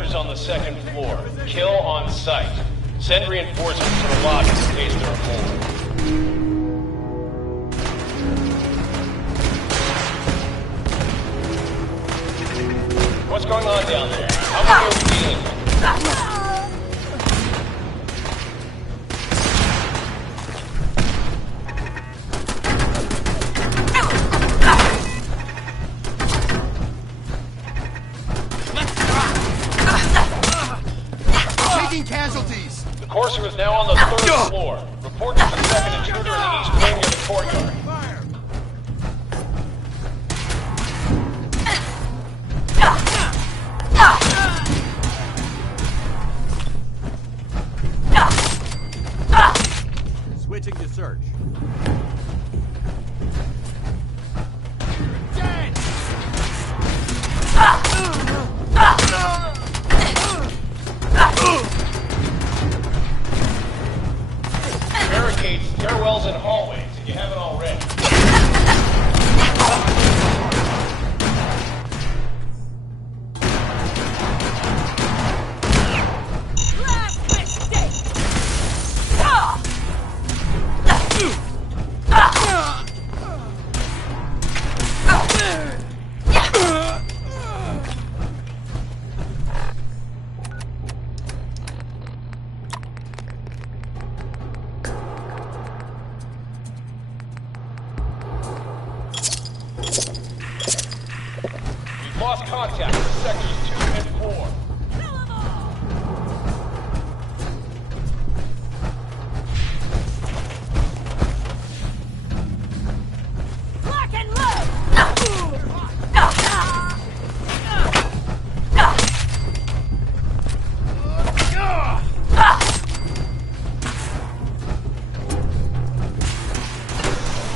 Enforcers on the second floor. Kill on sight. Send reinforcements to the lobby in case there are more. What's going on down there? How many are we dealing with? Casualties! The Courser is now on the third floor. Report to the second intruder in the east wing near the courtyard. Switching to search. Barricades, stairwells, and hallways, if you haven't already. We've lost contact with sectors 2 and 4. Lock and load!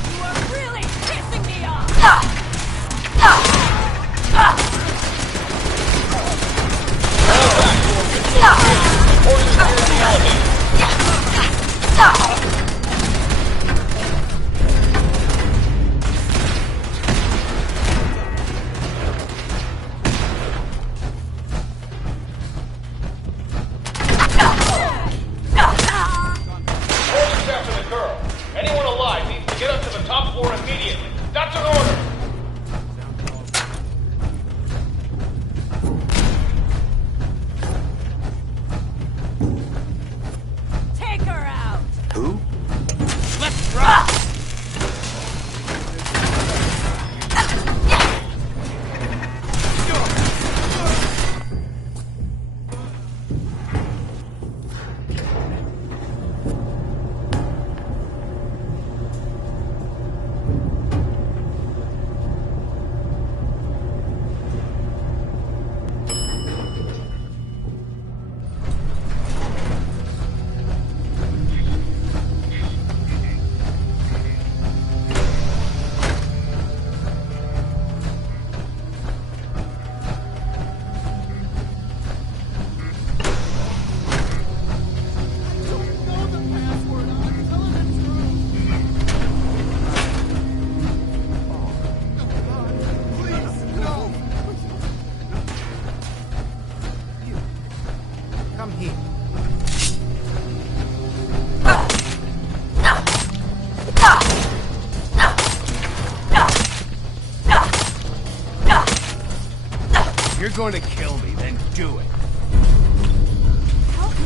You are really pissing me off! Forces after the girl. Anyone alive needs to get up to the top floor immediately. That's an order! Take her out! Who? Let's rock! Come here. If you're going to kill me, then do it. Help me!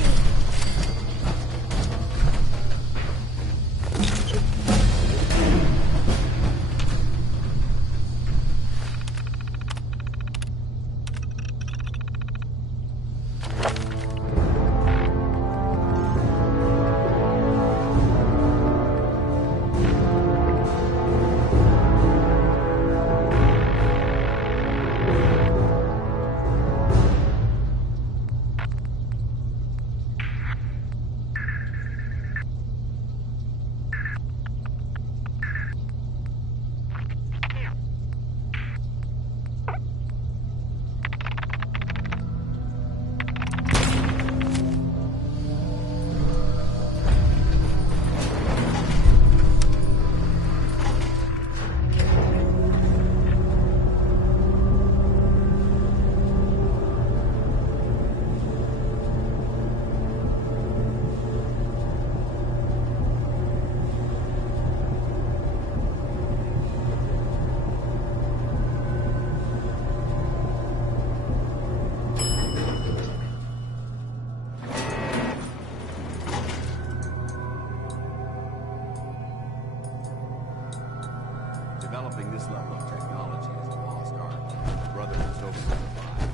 Developing this level of technology is a lost art. My brother was hoping to survive.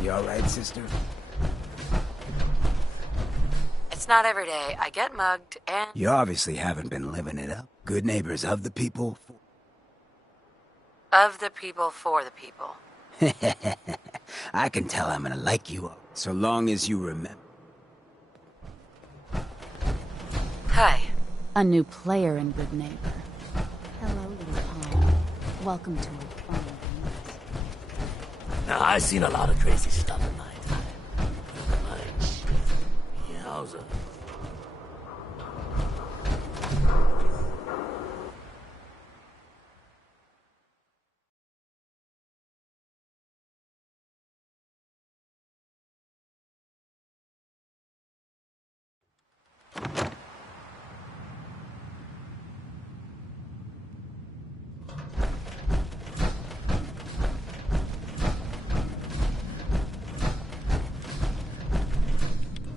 You alright, sister? It's not every day. I get mugged and... You obviously haven't been living it up. Good neighbors of the people. Of the people, for the people. I can tell I'm gonna like you, so long as you remember. Hi. A new player and good neighbor. Hello, little Paul. Welcome to our fun. Now, I've seen a lot of crazy stuff in my time. Like, yowza.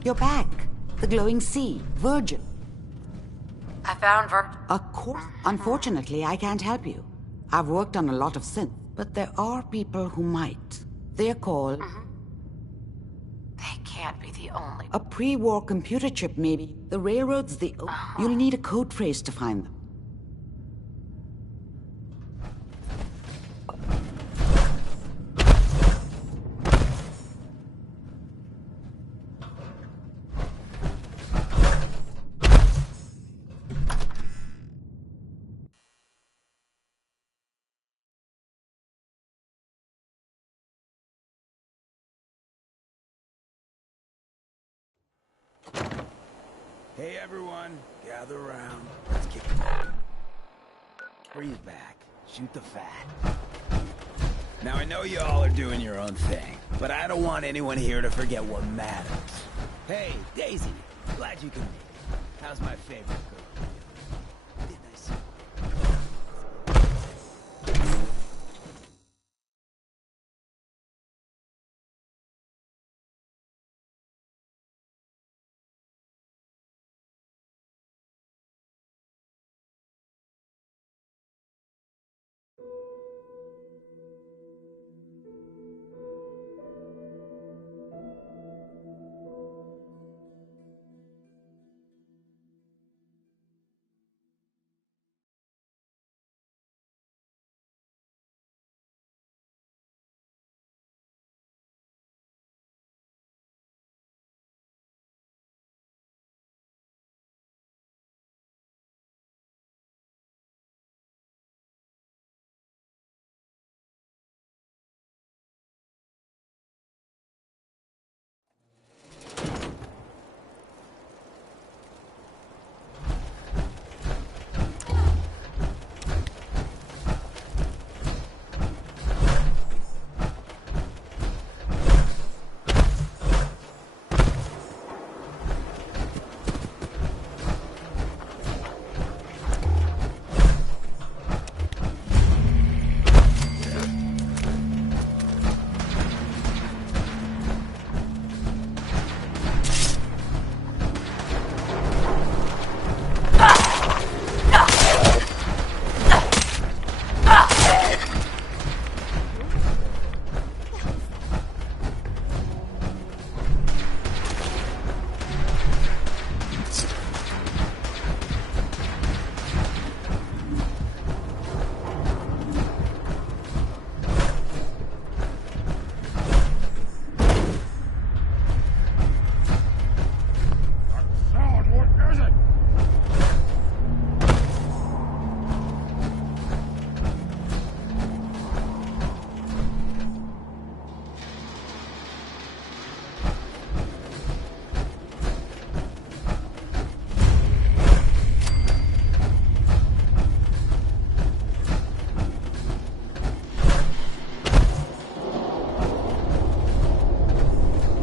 You're back. The glowing sea. Virgin. I found Of course. Unfortunately, I can't help you. I've worked on a lot of synth, but there are people who might. They're called... They can't be the only... A pre-war computer chip, maybe. The railroads, You'll need a code phrase to find them. Hey everyone, gather around. Let's kick it. Breathe back. Shoot the fat. Now I know you all are doing your own thing, but I don't want anyone here to forget what matters. Hey, Daisy, glad you can make it. How's my favorite girl? Didn't I see?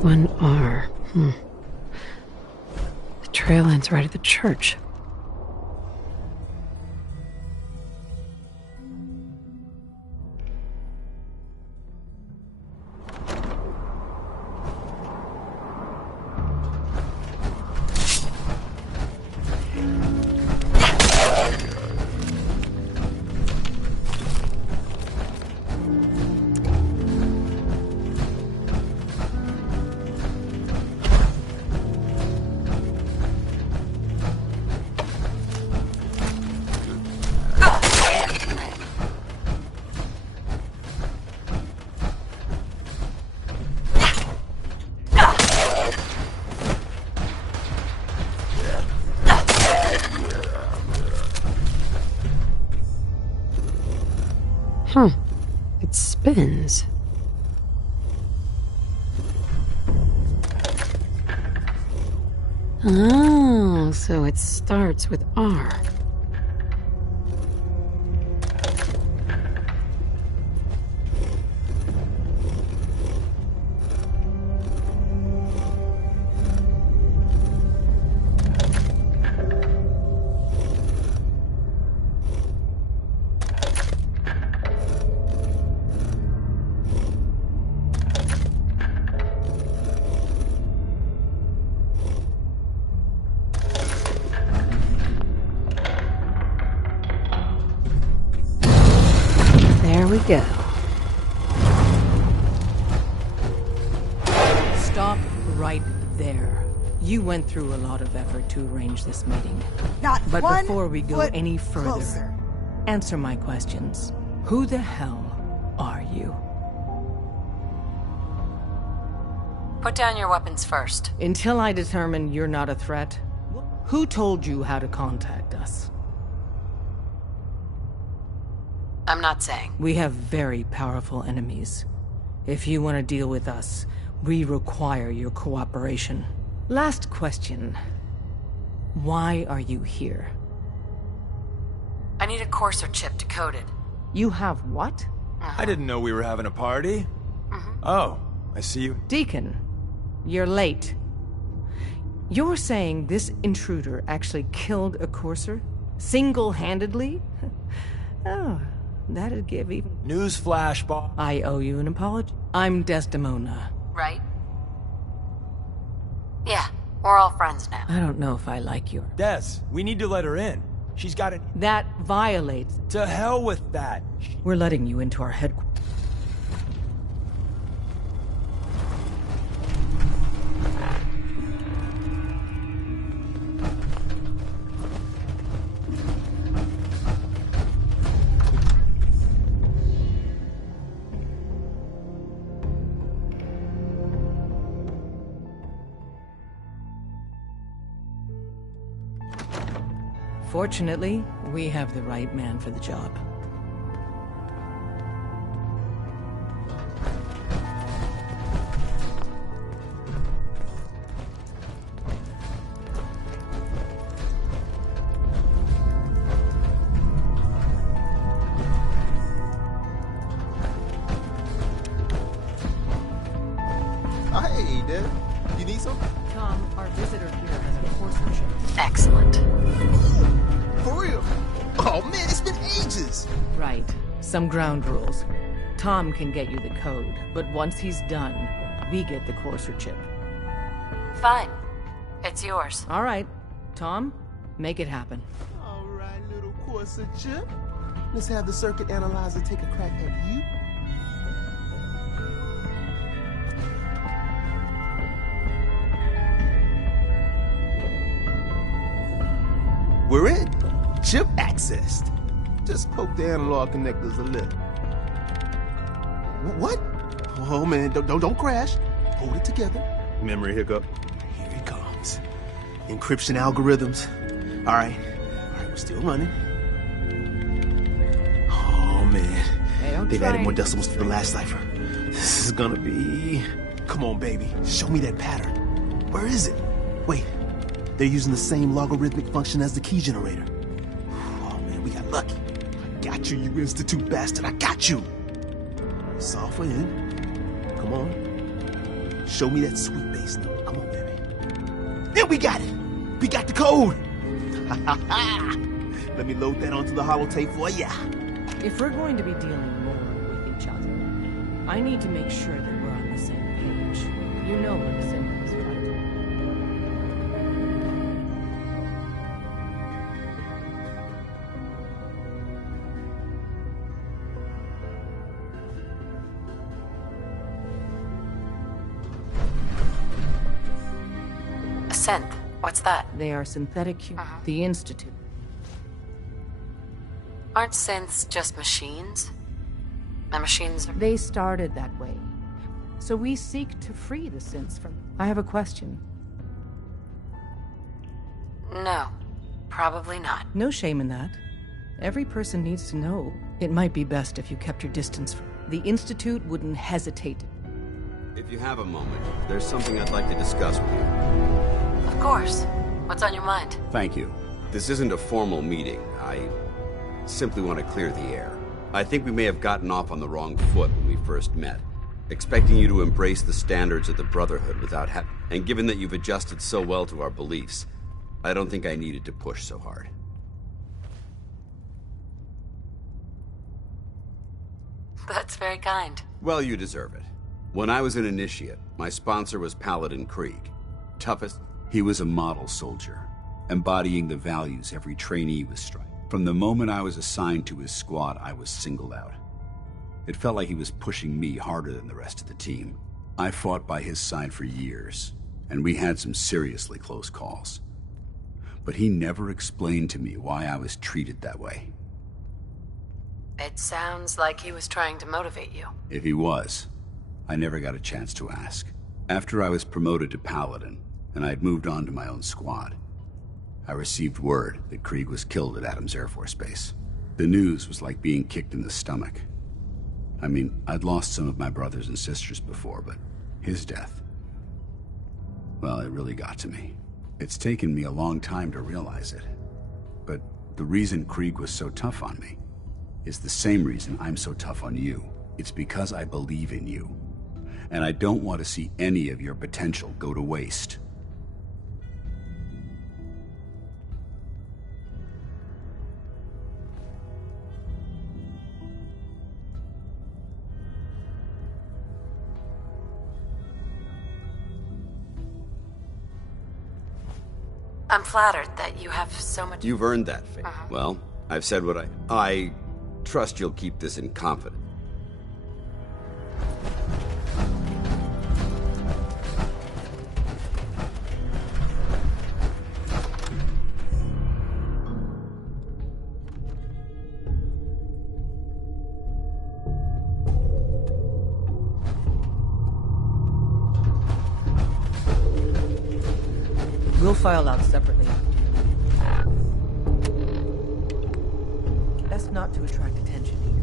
1R. The trail ends right at the church. It spins. Oh, so it starts with R. We go. Stop right there. You went through a lot of effort to arrange this meeting. But before we go any further, answer my questions. Who the hell are you? Put down your weapons first. Until I determine you're not a threat, who told you how to contact us? I'm not saying. We have very powerful enemies. If you want to deal with us, we require your cooperation. Last question. Why are you here? I need a courser chip decoded. You have what? I didn't know we were having a party. Oh, I see you. Deacon, you're late. You're saying this intruder actually killed a courser? Single-handedly? Oh, that'd give even... Newsflash, boss. I owe you an apology. I'm Desdemona. Right? Yeah, we're all friends now. I don't know if I like your... Des, we need to let her in. She's got it. That violates... To hell with that. We're letting you into our headquarters. Fortunately, we have the right man for the job. Hey, Dad. You need something? Tom, our visitor here has a courser chip. Excellent. For real? Oh, man, it's been ages. Right. Some ground rules. Tom can get you the code, but once he's done, we get the courser chip. Fine. It's yours. All right. Tom, make it happen. All right, little Corsa chip. Let's have the circuit analyzer take a crack at you. We're in. Chip accessed. Just poke the analog connectors a little. What? Oh man, don't crash. Hold it together. Memory hiccup. Here it comes. Encryption algorithms. All right, we're still running. Oh man, they've added more decimals to the last cipher. This is gonna be... Come on, baby. Show me that pattern. Where is it? Wait. They're using the same logarithmic function as the key generator. Oh man, we got lucky. I got you, you institute bastard. I got you. Software in. Come on. Show me that sweet bass note. Come on, baby. Yeah, we got it. We got the code. Let me load that onto the holotape for ya. If we're going to be dealing more with each other, I need to make sure that we're on the same page. You know what synth is, right? A synth. What's that? They are synthetic The Institute. Aren't synths just machines? The machines are... They started that way. So we seek to free the synths from... I have a question. No. Probably not. No shame in that. Every person needs to know. It might be best if you kept your distance from... The Institute wouldn't hesitate. If you have a moment, there's something I'd like to discuss with you. Of course. What's on your mind? Thank you. This isn't a formal meeting. I simply want to clear the air. I think we may have gotten off on the wrong foot when we first met. Expecting you to embrace the standards of the Brotherhood without and given that you've adjusted so well to our beliefs, I don't think I needed to push so hard. That's very kind. Well, you deserve it. When I was an initiate, my sponsor was Paladin Krieg. Toughest. He was a model soldier, embodying the values every trainee was striving. From the moment I was assigned to his squad, I was singled out. It felt like he was pushing me harder than the rest of the team. I fought by his side for years, and we had some seriously close calls. But he never explained to me why I was treated that way. It sounds like he was trying to motivate you. If he was, I never got a chance to ask. After I was promoted to Paladin, and I had moved on to my own squad, I received word that Krieg was killed at Adams Air Force Base. The news was like being kicked in the stomach. I mean, I'd lost some of my brothers and sisters before, but his death, well, it really got to me. It's taken me a long time to realize it. But the reason Krieg was so tough on me is the same reason I'm so tough on you. It's because I believe in you. And I don't want to see any of your potential go to waste. I'm flattered that you have so much... You've earned that fate. Well, I've said what I trust you'll keep this in confidence. We'll file out separately. Best not to attract attention here.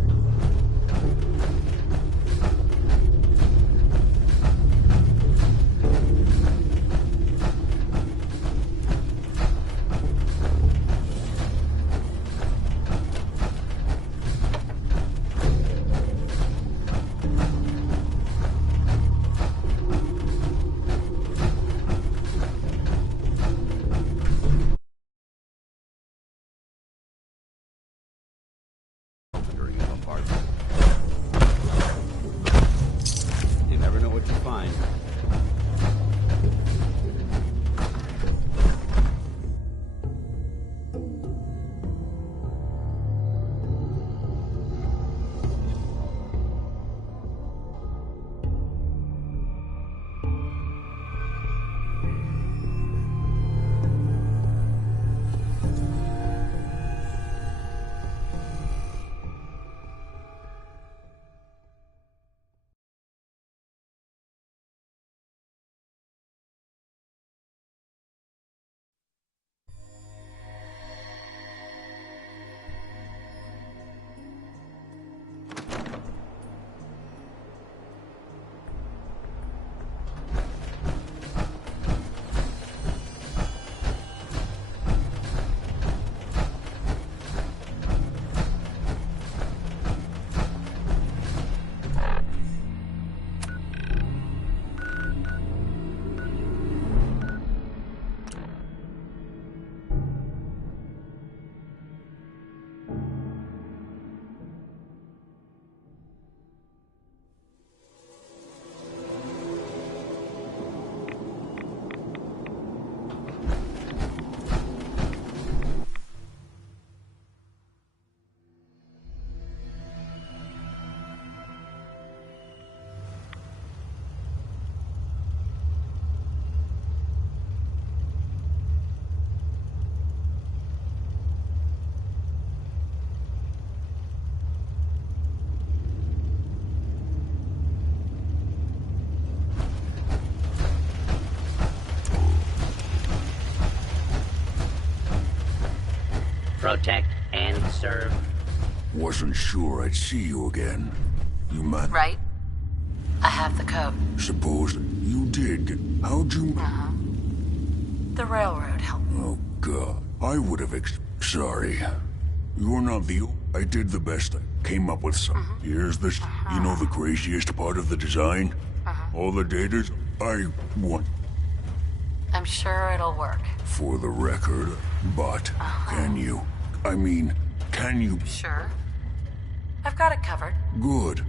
Protect and serve. Wasn't sure I'd see you again. You man. Right? I have the code. Suppose you did. How'd you... The railroad helped. Oh, God. I would have Sorry. You're not the... I did the best. I came up with some. Here's this. You know the craziest part of the design? All the data's... I want... I'm sure it'll work. For the record, but can you? I mean, can you... Sure. I've got it covered. Good.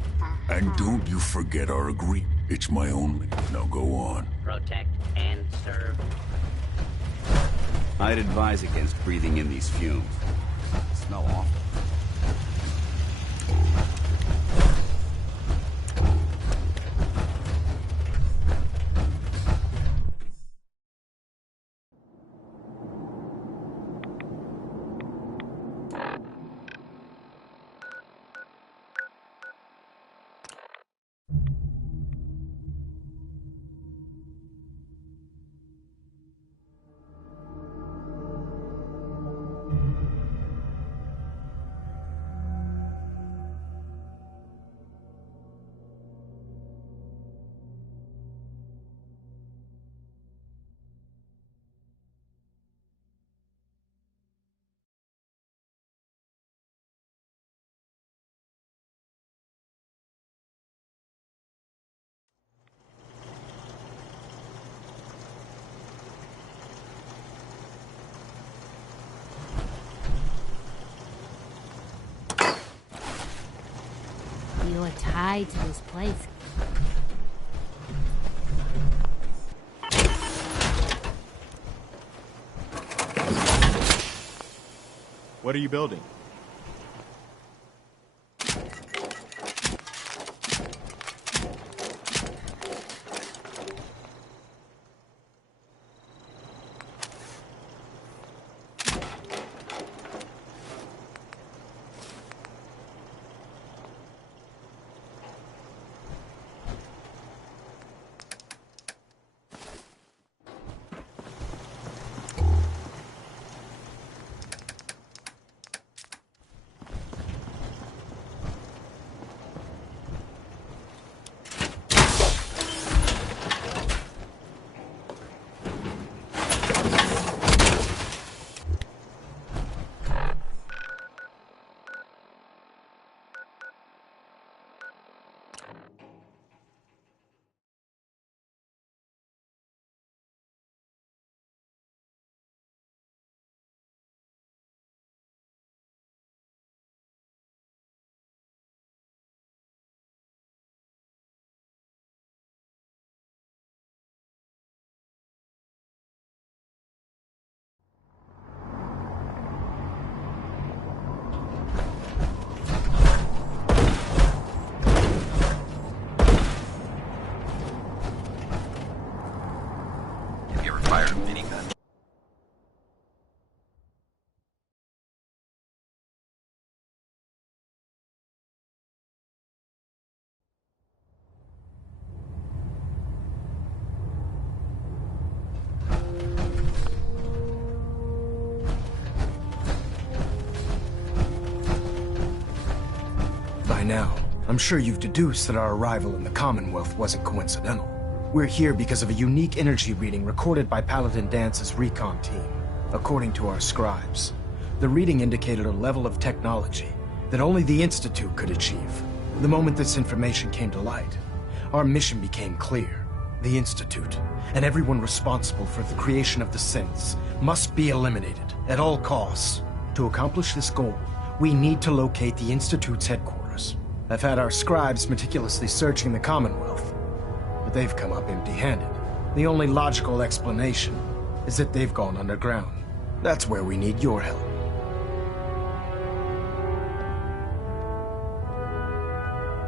And don't you forget our agreement. It's my only... Now go on. Protect and serve. I'd advise against breathing in these fumes. They smell awful. You're tied to this place. What are you building? By now, I'm sure you've deduced that our arrival in the Commonwealth wasn't coincidental. We're here because of a unique energy reading recorded by Paladin Dance's recon team. According to our scribes, the reading indicated a level of technology that only the Institute could achieve. The moment this information came to light, our mission became clear. The Institute, and everyone responsible for the creation of the synths, must be eliminated at all costs. To accomplish this goal, we need to locate the Institute's headquarters. I've had our scribes meticulously searching the Commonwealth, but they've come up empty-handed. The only logical explanation is that they've gone underground. That's where we need your help.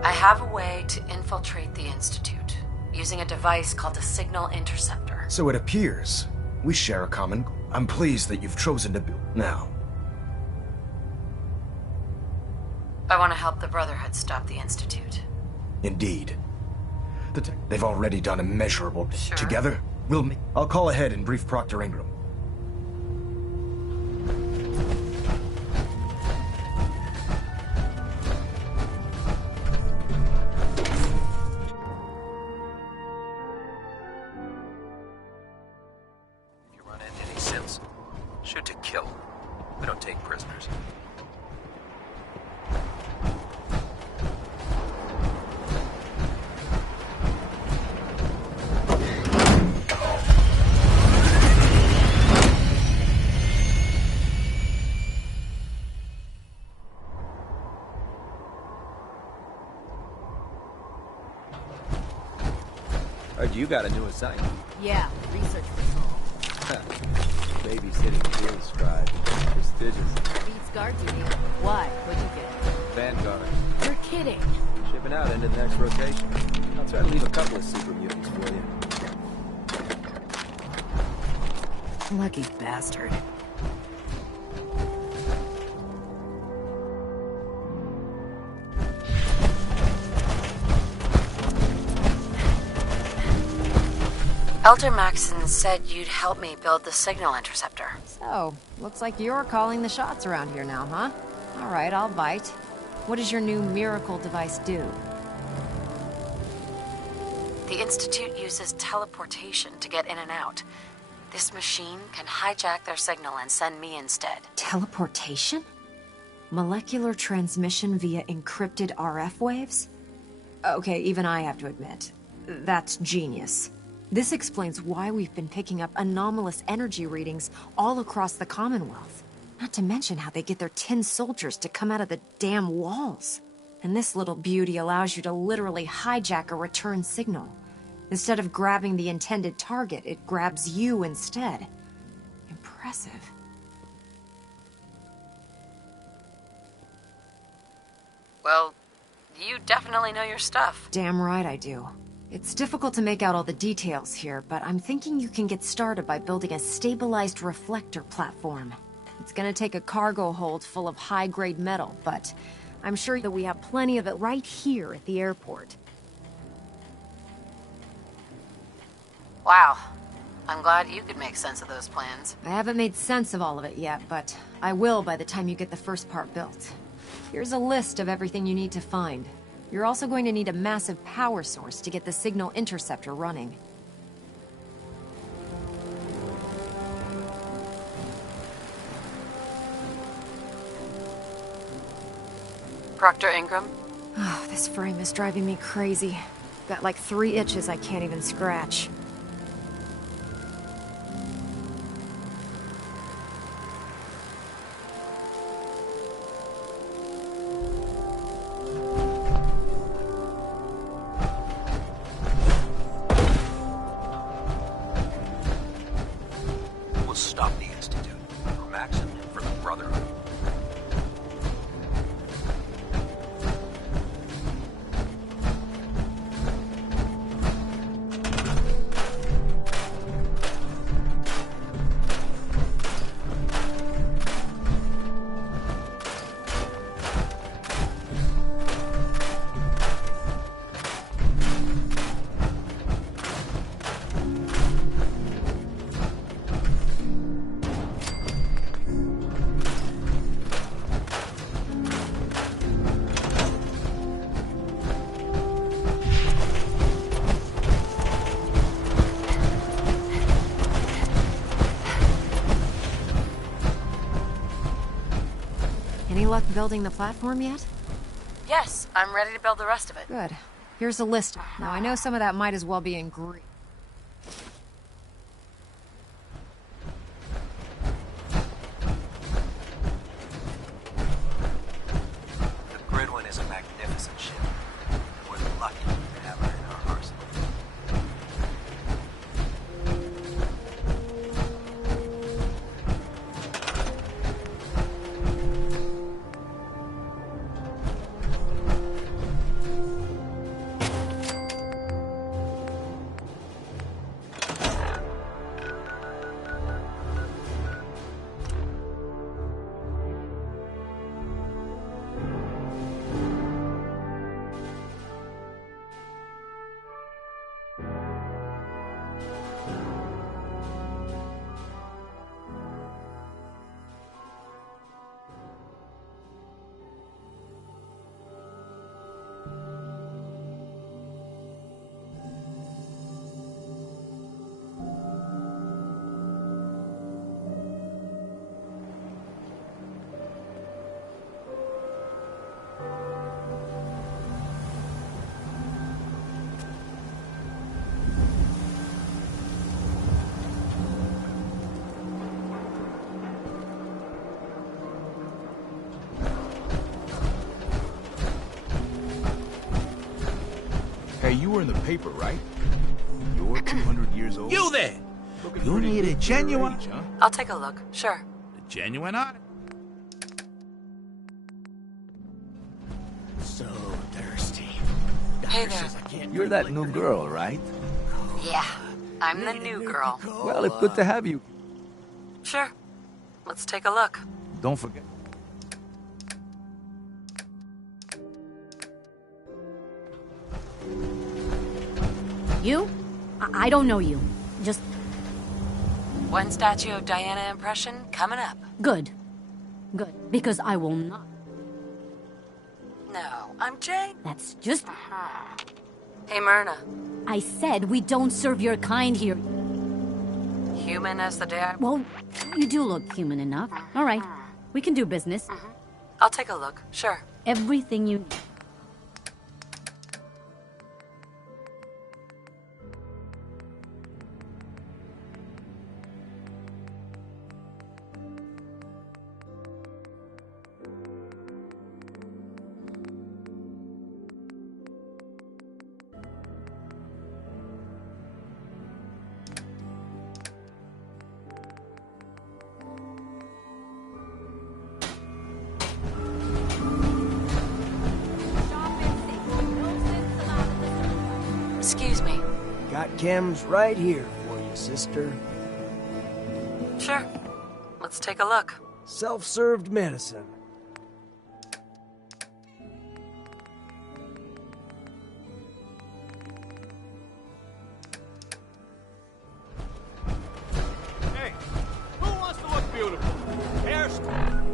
I have a way to infiltrate the Institute, using a device called a signal interceptor. So it appears we share a common goal. I'm pleased that you've chosen to build now. I want to help the Brotherhood stop the Institute. Indeed. They've already done immeasurable. Sure. Together, I'll call ahead and brief Proctor Ingram. Heard you got a new assignment. Yeah, research patrol. Babysitting field scribe. Prestigious. Beats guard duty. Why? What'd you get? Vanguard. You're kidding. Shipping out into the next rotation. I'll try to leave a couple of super mutants for you. Lucky bastard. Elder Maxon said you'd help me build the signal interceptor. So, looks like you're calling the shots around here now, huh? All right, I'll bite. What does your new miracle device do? The Institute uses teleportation to get in and out. This machine can hijack their signal and send me instead. Teleportation? Molecular transmission via encrypted RF waves? Okay, even I have to admit, that's genius. This explains why we've been picking up anomalous energy readings all across the Commonwealth. Not to mention how they get their tin soldiers to come out of the damn walls. And this little beauty allows you to literally hijack a return signal. Instead of grabbing the intended target, it grabs you instead. Impressive. Well, you definitely know your stuff. Damn right I do. It's difficult to make out all the details here, but I'm thinking you can get started by building a stabilized reflector platform. It's gonna take a cargo hold full of high-grade metal, but I'm sure that we have plenty of it right here at the airport. Wow. I'm glad you could make sense of those plans. I haven't made sense of all of it yet, but I will by the time you get the first part built. Here's a list of everything you need to find. You're also going to need a massive power source to get the signal interceptor running. Proctor Ingram? Oh, this frame is driving me crazy. Got like 3 itches I can't even scratch. We'll stop the Institute. For Maxon and for the Brotherhood. Any luck building the platform yet? Yes, I'm ready to build the rest of it. Good. Here's a list. Now, I know some of that might as well be in Greek. The Gridwin is a magnificent ship. We're lucky to have her in our arsenal. Hey, you were in the paper, right? 200 years old. You there! You need a genuine... Age, huh? I'll take a look, sure. A genuine art? So thirsty. Hey there. You're that new girl, right? Yeah, I'm the new girl. Well, it's good to have you. Sure. Let's take a look. Don't forget. You? I don't know you. Just One statue of Diana impression coming up. good. Good. Because I will not. No, I'm Jane. That's just... Hey, Myrna. I said we don't serve your kind here. Human as the day I... Well, you do look human enough. All right. We can do business. I'll take a look, sure. Everything you need. Excuse me. Got chems right here for you, sister. Sure. Let's take a look. Self-served medicine. Hey, who wants to look beautiful? Hairstyles.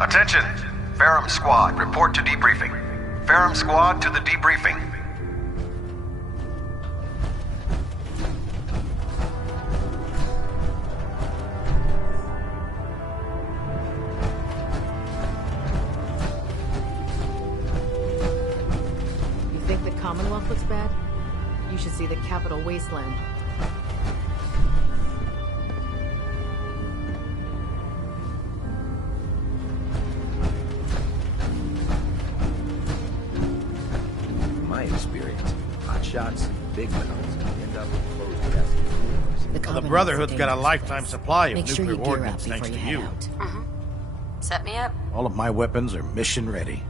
Attention! Ferrum Squad, report to debriefing. Ferrum Squad to the debriefing. You think the Commonwealth looks bad? You should see the Capital Wasteland. My experience, hot shots, big minerals, end up with closed caskets. Well, the Brotherhood's got a lifetime supply of Make sure nuclear you gear up ordnance before thanks you to head you. out. Set me up. All of my weapons are mission ready.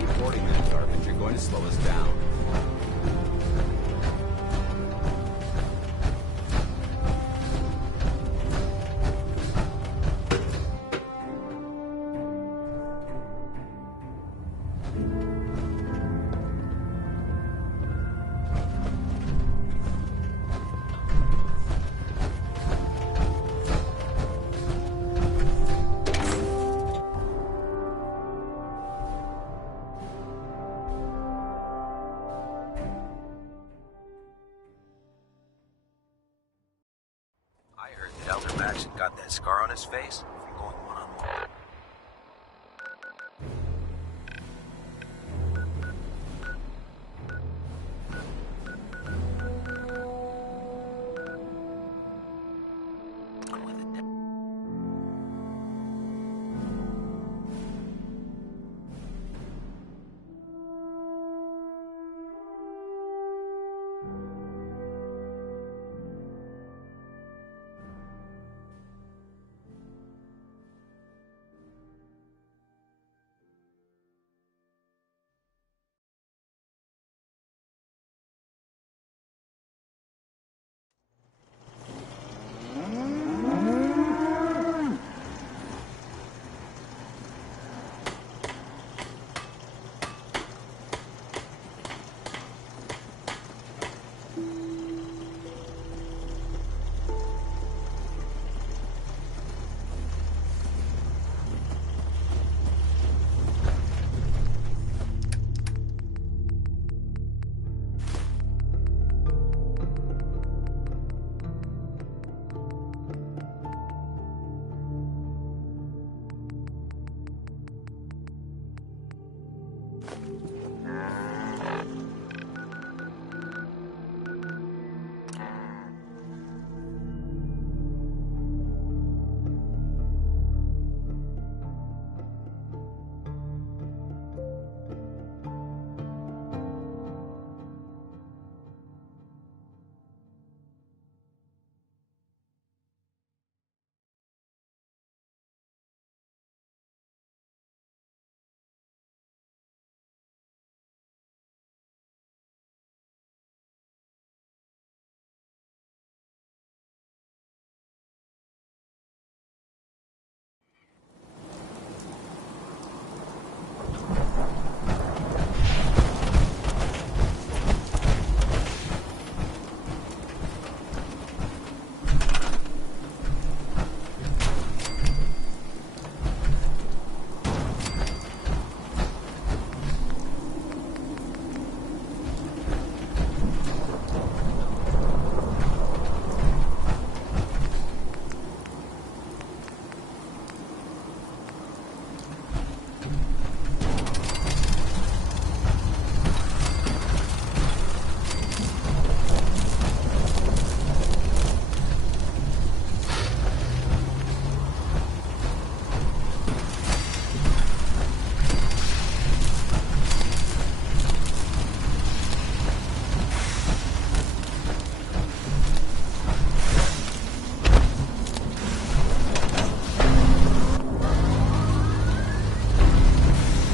Importing that garbage, you're going to slow us down. That scar on his face from going one-on-one.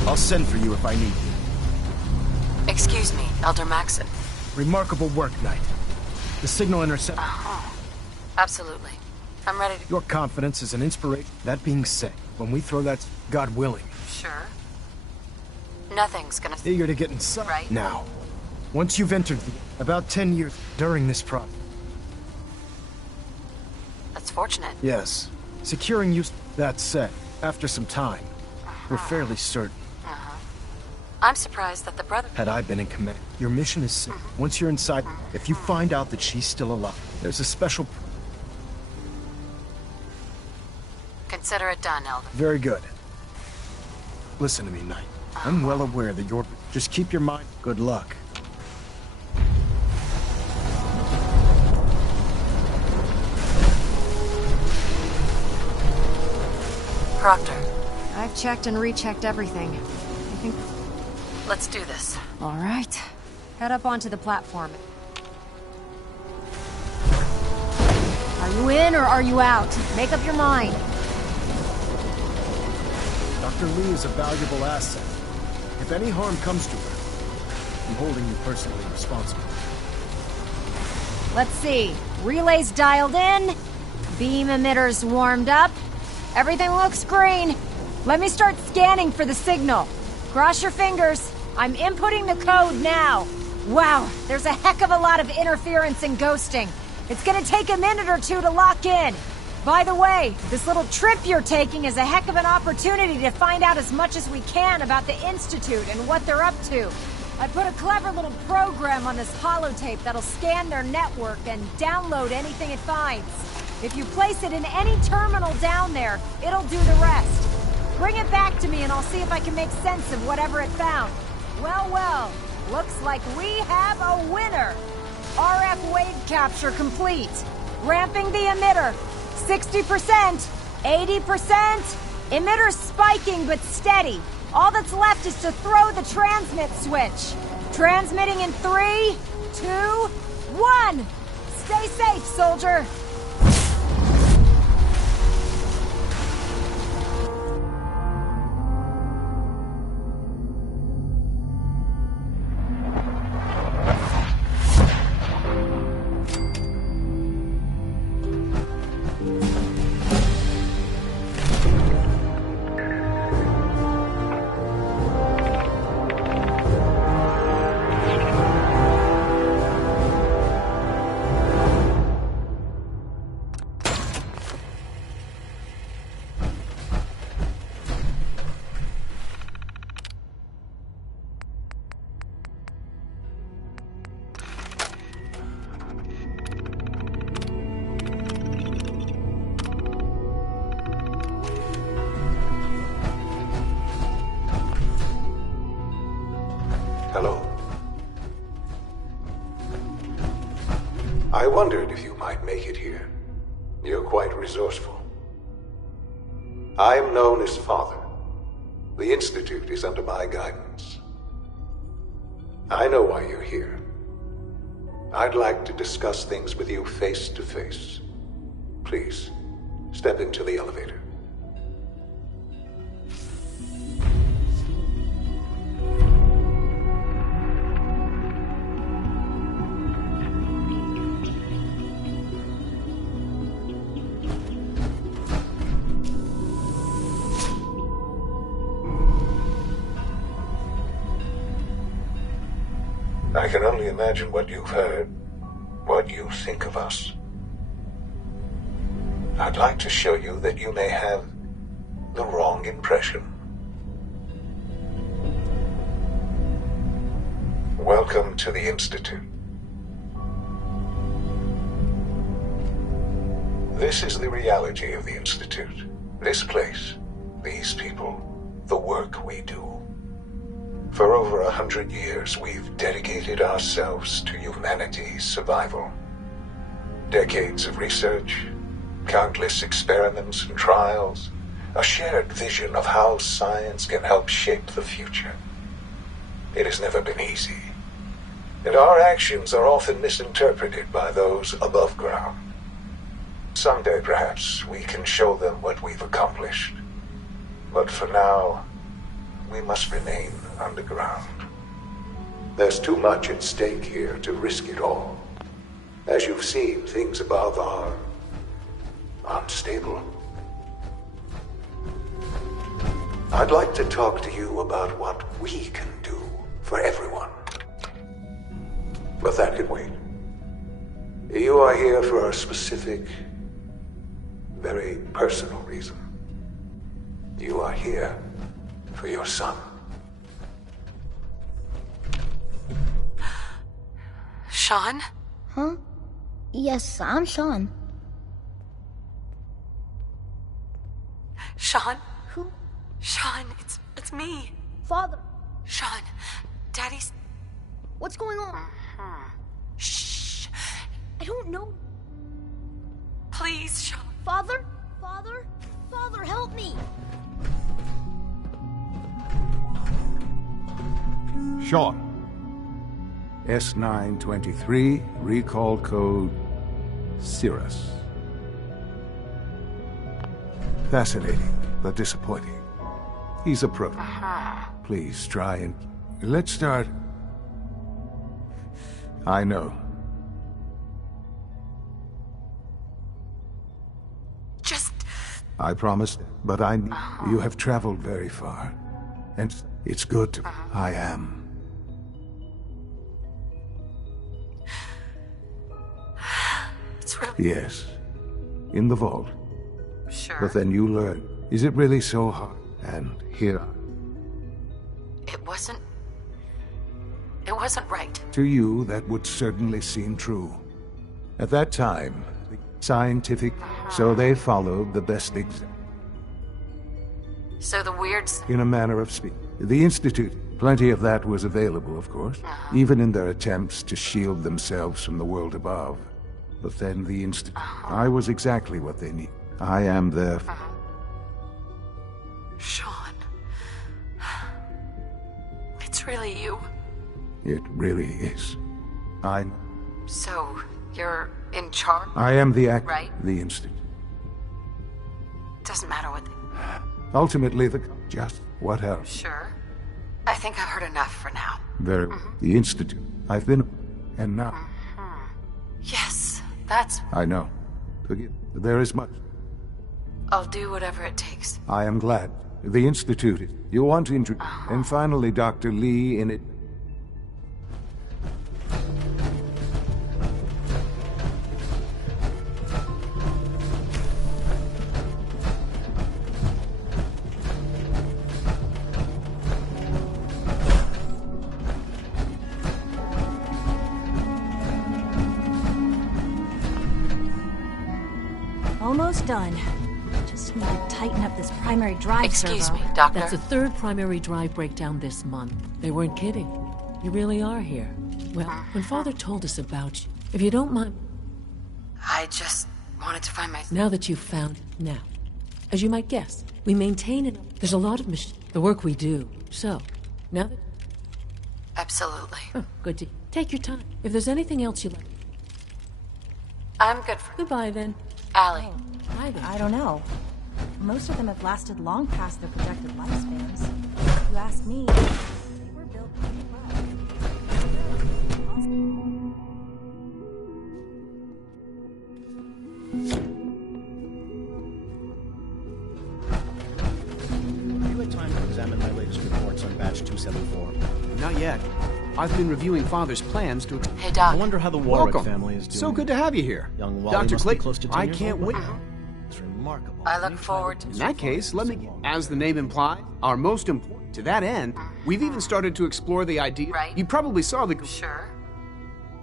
I'll send for you if I need you. Excuse me, Elder Maxon. Remarkable work, Knight. The signal intercept... Absolutely. I'm ready to... Your confidence is an inspiration. That being said, when we throw that, God willing... Sure. Nothing's gonna... Eager to get inside. Right. Now, once you've entered about 10 years during this process... That's fortunate. Yes. Securing you... That said, after some time, we're fairly certain. I'm surprised that the brother... Had I been in command, your mission is simple. Once you're inside, if you find out that she's still alive, there's a special... Consider it done, Elder. Very good. Listen to me, Knight. I'm well aware that you're... Just keep your mind... Good luck. Proctor. I've checked and rechecked everything. I think... Let's do this. All right. Head up onto the platform. Are you in or are you out? Make up your mind. Dr. Lee is a valuable asset. If any harm comes to her, I'm holding you personally responsible. Let's see. Relays dialed in. Beam emitters warmed up. Everything looks green. Let me start scanning for the signal. Cross your fingers. I'm inputting the code now. Wow, there's a heck of a lot of interference and ghosting. It's gonna take a minute or two to lock in. By the way, this little trip you're taking is a heck of an opportunity to find out as much as we can about the Institute and what they're up to. I put a clever little program on this holotape that'll scan their network and download anything it finds. If you place it in any terminal down there, it'll do the rest. Bring it back to me and I'll see if I can make sense of whatever it found. Well, well, looks like we have a winner. RF wave capture complete. Ramping the emitter. 60%, 80%. Emitter's spiking but steady. All that's left is to throw the transmit switch. Transmitting in 3, 2, 1. Stay safe, soldier. Hello. I wondered if you might make it here. You're quite resourceful. I am known as Father. The Institute is under my guidance. I know why you're here. I'd like to discuss things with you face to face. Please, step into the elevator. I can only imagine what you've heard, what you think of us. I'd like to show you that you may have the wrong impression. Welcome to the Institute. This is the reality of the Institute. This place, these people, the work we do. For over 100 years, we've dedicated ourselves to humanity's survival. Decades of research, countless experiments and trials, a shared vision of how science can help shape the future. It has never been easy, and our actions are often misinterpreted by those above ground. Someday, perhaps, we can show them what we've accomplished. But for now, we must remain underground. There's too much at stake here to risk it all. As you've seen, things above are unstable. I'd like to talk to you about what we can do for everyone. But that can wait. You are here for a specific, very personal reason. You are here for your son. Sean? Huh? Yes, I'm Sean. Sean? Who? Sean, it's me. Father. Sean, Daddy's... What's going on? Shh. I don't know. Please, Sean. Father? Father? Father, help me! Sean. S923, recall code Cirrus. Fascinating, but disappointing. He's a proto. Please try and... Let's start... I know. Just... I promised, but you have traveled very far. And it's good to... I am. It's really... Yes. In the vault. Sure. But then you learn. Is it really so hard? And here... It wasn't right. To you, that would certainly seem true. At that time, scientific, so they followed the best example. So the weirds... In a manner of speaking. The Institute, plenty of that was available, of course, even in their attempts to shield themselves from the world above. But then the Institute, I was exactly what they need. I am their... Sean. It's really you. It really is. So, you're in charge? I am the Right? The Institute. Doesn't matter what they... Ultimately, just what else? Sure. I think I've heard enough for now. Very well. The Institute. I've been... And now... Yes, that's... I know. Forgive. There is much. I'll do whatever it takes. I am glad. The Institute. You want to introduce... And finally, Dr. Lee in it... Almost done. Just need to tighten up this primary drive Excuse servo. me, Doctor. That's the third primary drive breakdown this month. They weren't kidding. You really are here. Well, when Father told us about you, if you don't mind... I just wanted to find my... Now that you've found... Now, as you might guess, we maintain it. There's a lot of the work we do. So, now that... Absolutely. Oh, good to... Take your time. If there's anything else you'd like... I'm good for... Goodbye, then. Allie. Hi there. I don't know. Most of them have lasted long past their projected lifespans. If you ask me, they were built pretty well. Have you had time to examine my latest reports on batch 274? Not yet. I've been reviewing Father's plans to... Hey, Doc. I wonder how the Warwick Welcome. family is doing. So good to have you here. Young Wally Dr. must be Clayton, close to 10 I years can't old wait. now. It's remarkable. I look forward to... In that case, let me... As the name implies, our most important... To that end, we've even started to explore the idea... Right. You probably saw the... Sure.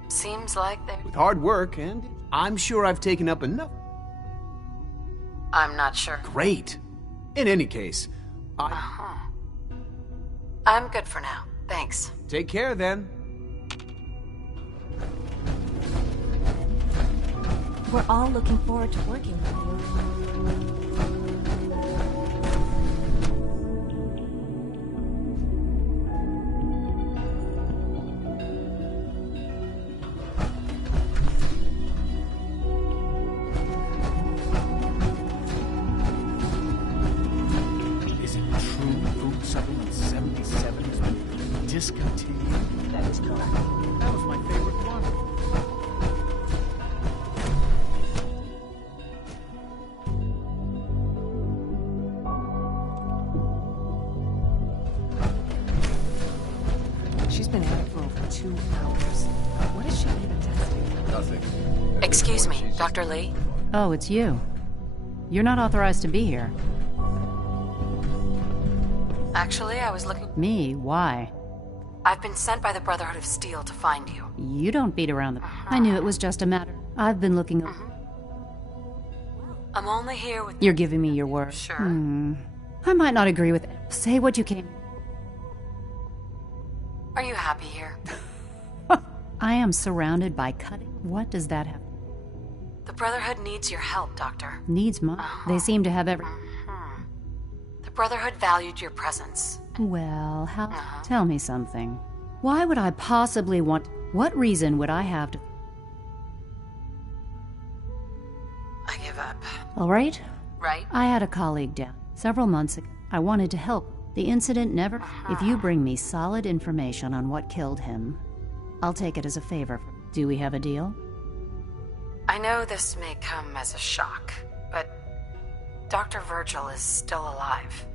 Seems like they... With hard work, and I'm sure I've taken up enough... I'm not sure. Great. In any case, I'm good for now. Thanks. Take care, then. We're all looking forward to working with you. Is it true food supplement 77 has been discontinued? That is correct. That was my favorite one. She's been at it for over 2 hours. What is she even testing? Nothing. Excuse me, Dr. Lee? Oh, it's you. You're not authorized to be here. Actually, I was looking... Me? Why? I've been sent by the Brotherhood of Steel to find you. You don't beat around the... I knew it was just a matter. I've been looking... I'm only here with... You're giving me your word. Sure. I might not agree with it. Say what you came... Are you happy here? I am surrounded by cutting... What does that have... The Brotherhood needs your help, Doctor. Needs mine. They seem to have every... The Brotherhood valued your presence. Well, how... Tell me something. Why would I possibly want... What reason would I have to... I give up. All right? Right? I had a colleague down several months ago. I wanted to help. The incident never... If you bring me solid information on what killed him, I'll take it as a favor. Do we have a deal? I know this may come as a shock, but Dr. Virgil is still alive.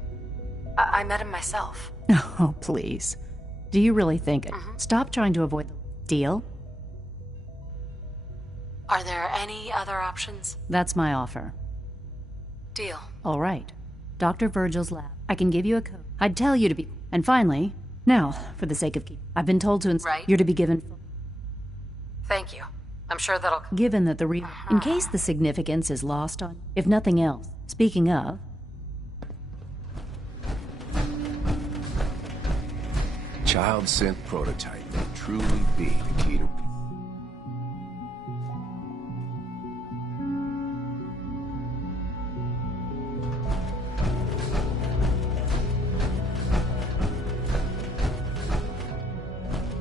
I met him myself. Oh, please. Do you really think it? Stop trying to avoid the deal. Are there any other options? That's my offer. Deal. All right. Dr. Virgil's lab. I can give you a code. I'd tell you to be... And finally, now, for the sake of keep, I've been told to... Right. You're to be given... Thank you. I'm sure that'll... Given that in case the significance is lost on... If nothing else, speaking of... Child synth prototype may truly be the key to...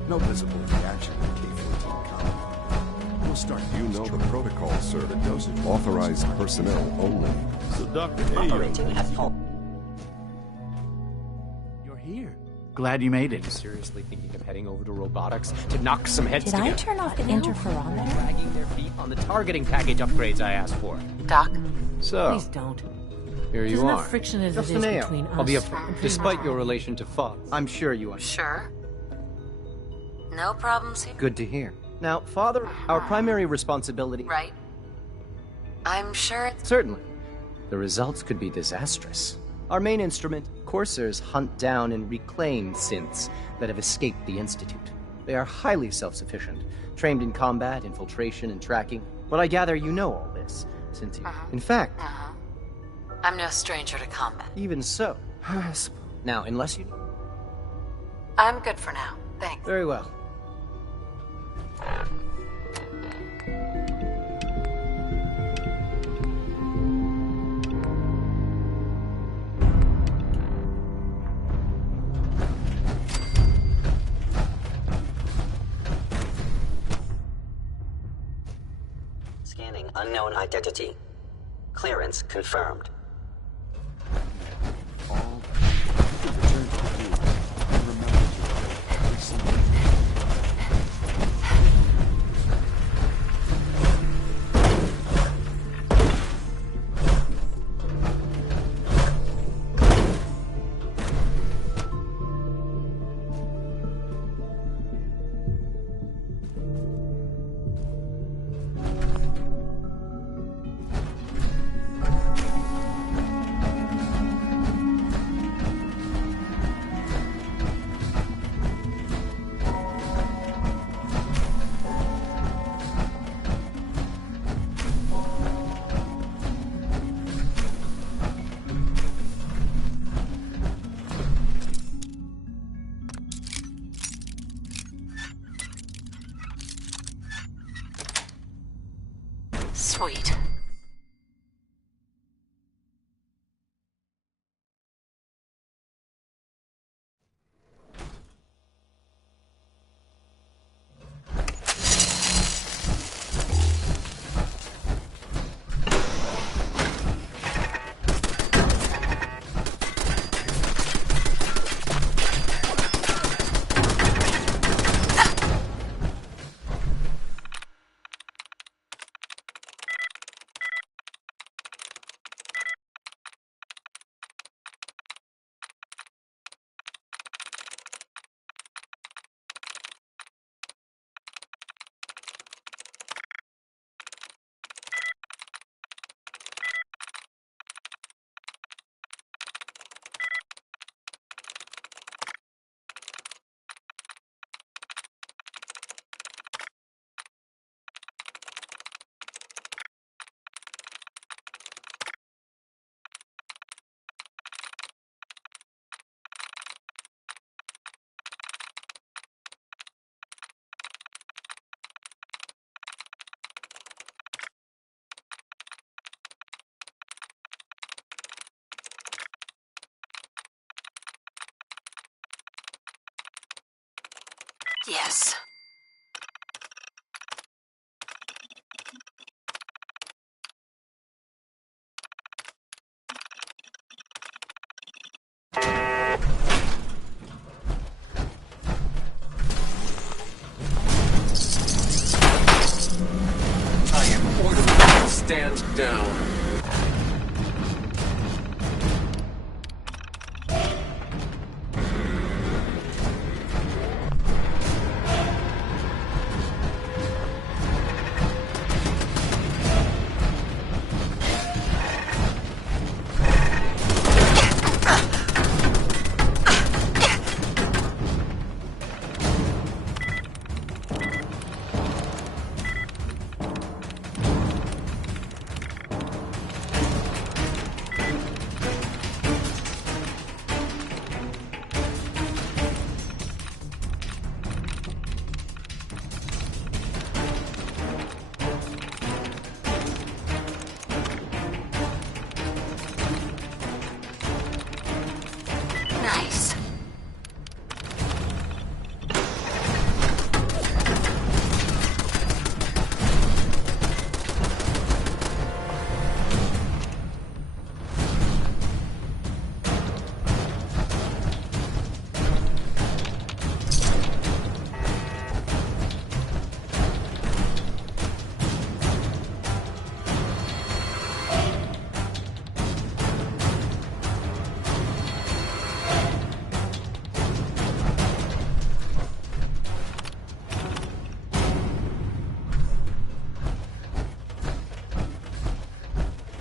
No visible reaction to K-14 combat. We'll start. You know the protocol, sir. The dosage authorized personnel only. So, Dr. Operating at full. You're here. Glad you made it. Seriously thinking of heading over to robotics to knock some heads Did together? I turn off the interferometer? Dragging their feet on the targeting package upgrades I asked for. Doc? So, Please don't. here There's you enough are. friction as Just it is an ale. between us. I'll be and despite your relation to Fox. I'm sure you are. Sure. No problems here? Good to hear. Now, Father, our primary responsibility... Right. I'm sure it's... Certainly. The results could be disastrous. Our main instrument, coursers hunt down and reclaim synths that have escaped the Institute. They are highly self-sufficient, trained in combat, infiltration, and tracking. But I gather you know all this, since you... In fact... I'm no stranger to combat. Even so. Now, unless you... I'm good for now. Thanks. Very well. Scanning unknown identity. Clearance confirmed. Sweet. Yes. I am ordered to stand down.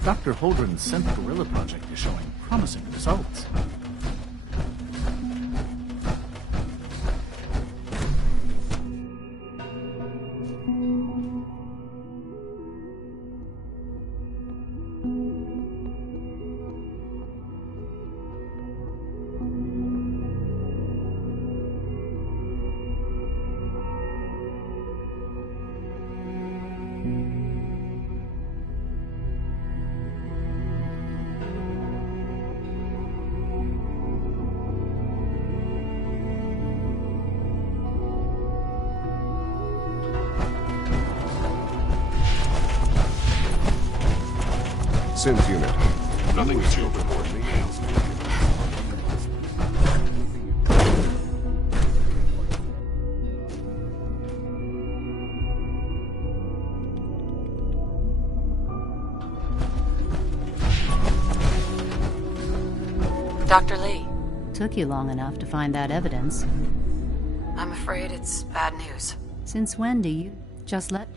Dr. Holdren's synth gorilla project is showing promising results. Sims unit. Nothing to show report. Dr. Lee. Took you long enough to find that evidence. I'm afraid it's bad news. Since when do you just let...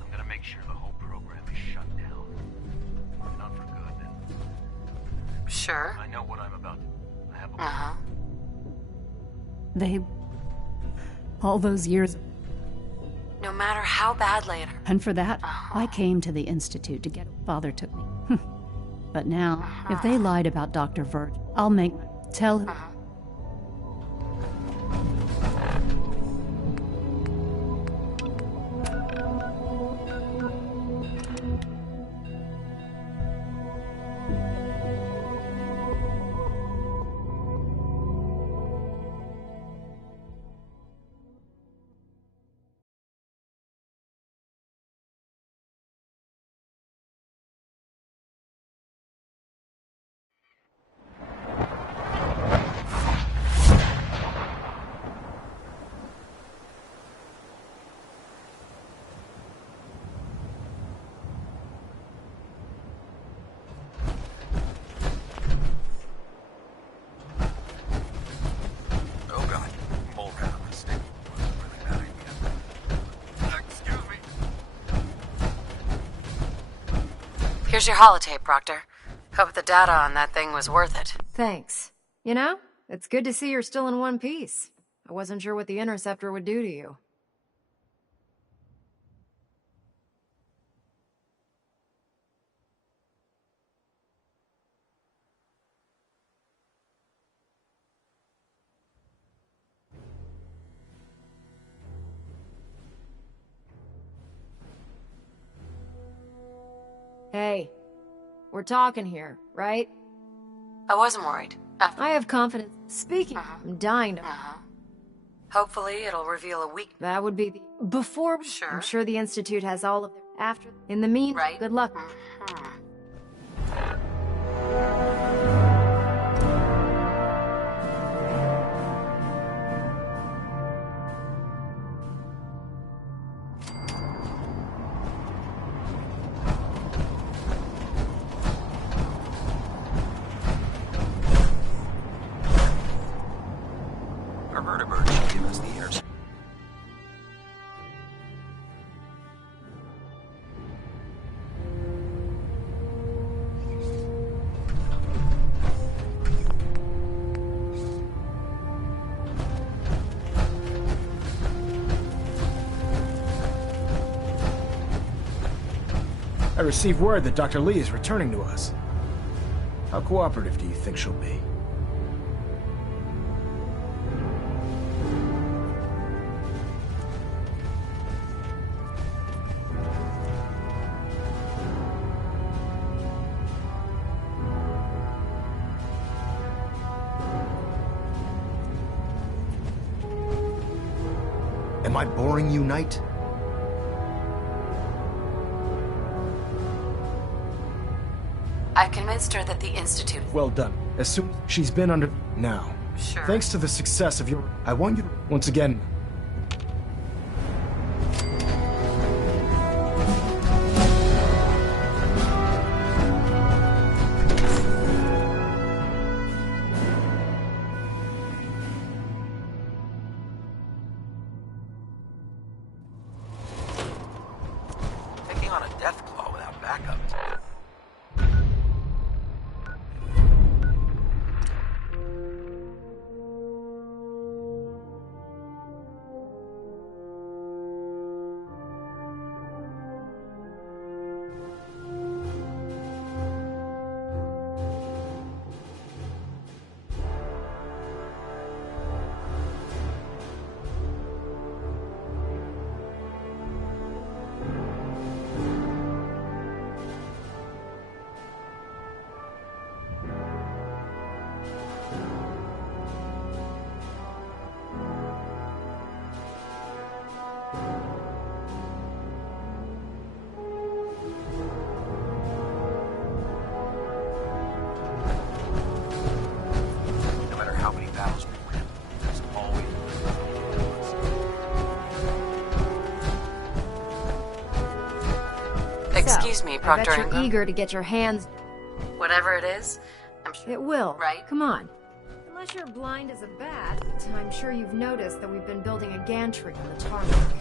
I'm gonna make sure the whole program is shut down. Not for good, then. Sure. I know what I'm about. I have a Uh-huh. They... all those years... No matter how badly it hurt. And for that, I came to the Institute to get... Father took me. But now, if they lied about Dr. Virg, I'll make... tell him... Oh god. Mole rat on this thing. Wasn't a really bad idea. Excuse me. Here's your holotape, Proctor. Hope the data on that thing was worth it. Thanks. You know, it's good to see you're still in one piece. I wasn't sure what the Interceptor would do to you. Hey, we're talking here, right? I wasn't worried. I have confidence. Speaking, I'm dying to... Hopefully it'll reveal a weakness. That would be the... Before... Sure. I'm sure the Institute has all of their... After... In the mean... Right. Good luck. Our vertebrate should give us the intercept. I received word that Dr. Lee is returning to us. How cooperative do you think she'll be? Am I boring you, Knight? I've convinced her that the Institute... Well done. As soon as she's been under... Now. Sure. Thanks to the success of your... I want you to... Once again... Excuse me, I Proctor bet you're Ingram. eager to get your hands... Whatever it is, I'm sure. It will. Right? Come on. Unless you're blind as a bat, I'm sure you've noticed that we've been building a gantry on the tarmac.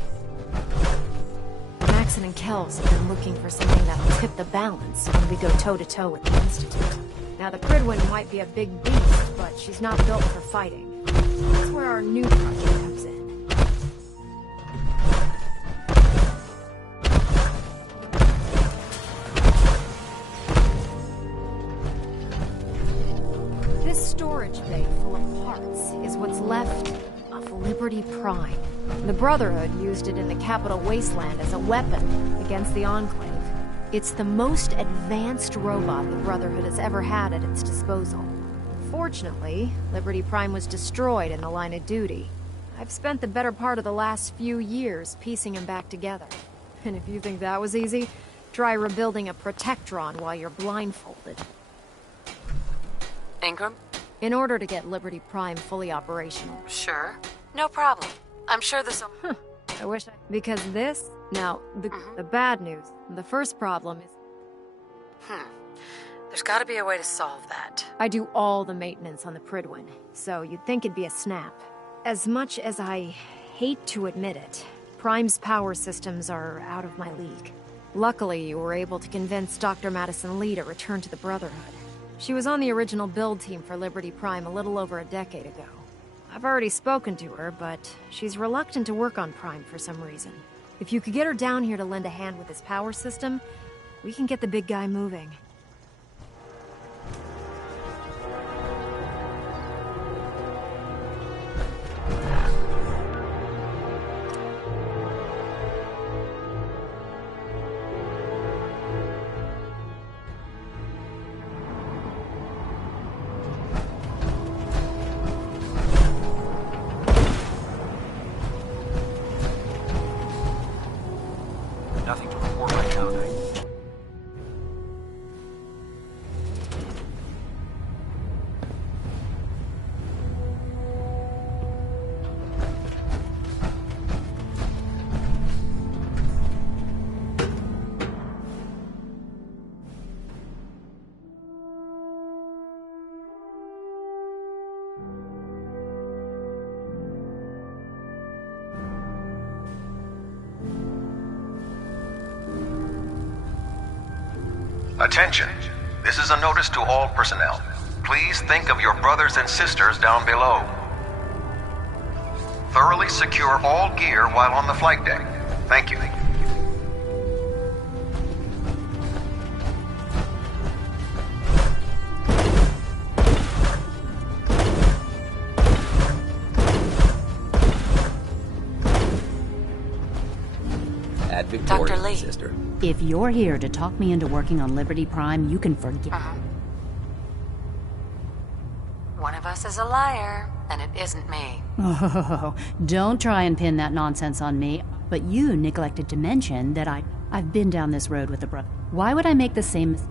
Maxon and Kells have been looking for something that'll tip the balance when we go toe-to-toe with the Institute. Now, the Pridwin might be a big beast, but she's not built for fighting. That's where our new project comes in. This storage bay full of parts is what's left of Liberty Prime. The Brotherhood used it in the Capital Wasteland as a weapon against the Enclave. It's the most advanced robot the Brotherhood has ever had at its disposal. Fortunately, Liberty Prime was destroyed in the line of duty. I've spent the better part of the last few years piecing him back together. And if you think that was easy, try rebuilding a Protectron while you're blindfolded. Ingram? In order to get Liberty Prime fully operational. Sure. No problem. I'm sure this'll... I wish I... Because this... Now, the bad news. The first problem is... There's gotta be a way to solve that. I do all the maintenance on the Pridwin, so you'd think it'd be a snap. As much as I hate to admit it, Prime's power systems are out of my league. Luckily, you were able to convince Dr. Madison Lee to return to the Brotherhood. She was on the original build team for Liberty Prime a little over a decade ago. I've already spoken to her, but she's reluctant to work on Prime for some reason. If you could get her down here to lend a hand with his power system, we can get the big guy moving. Nothing to report right now. Attention. This is a notice to all personnel. Please think of your brothers and sisters down below. Thoroughly secure all gear while on the flight deck. Thank you. At Victoria, Dr. Lee. sister. If you're here to talk me into working on Liberty Prime, you can forget. One of us is a liar, and it isn't me. Oh, don't try and pin that nonsense on me. But you neglected to mention that I've been down this road with a brother. Why would I make the same mistake?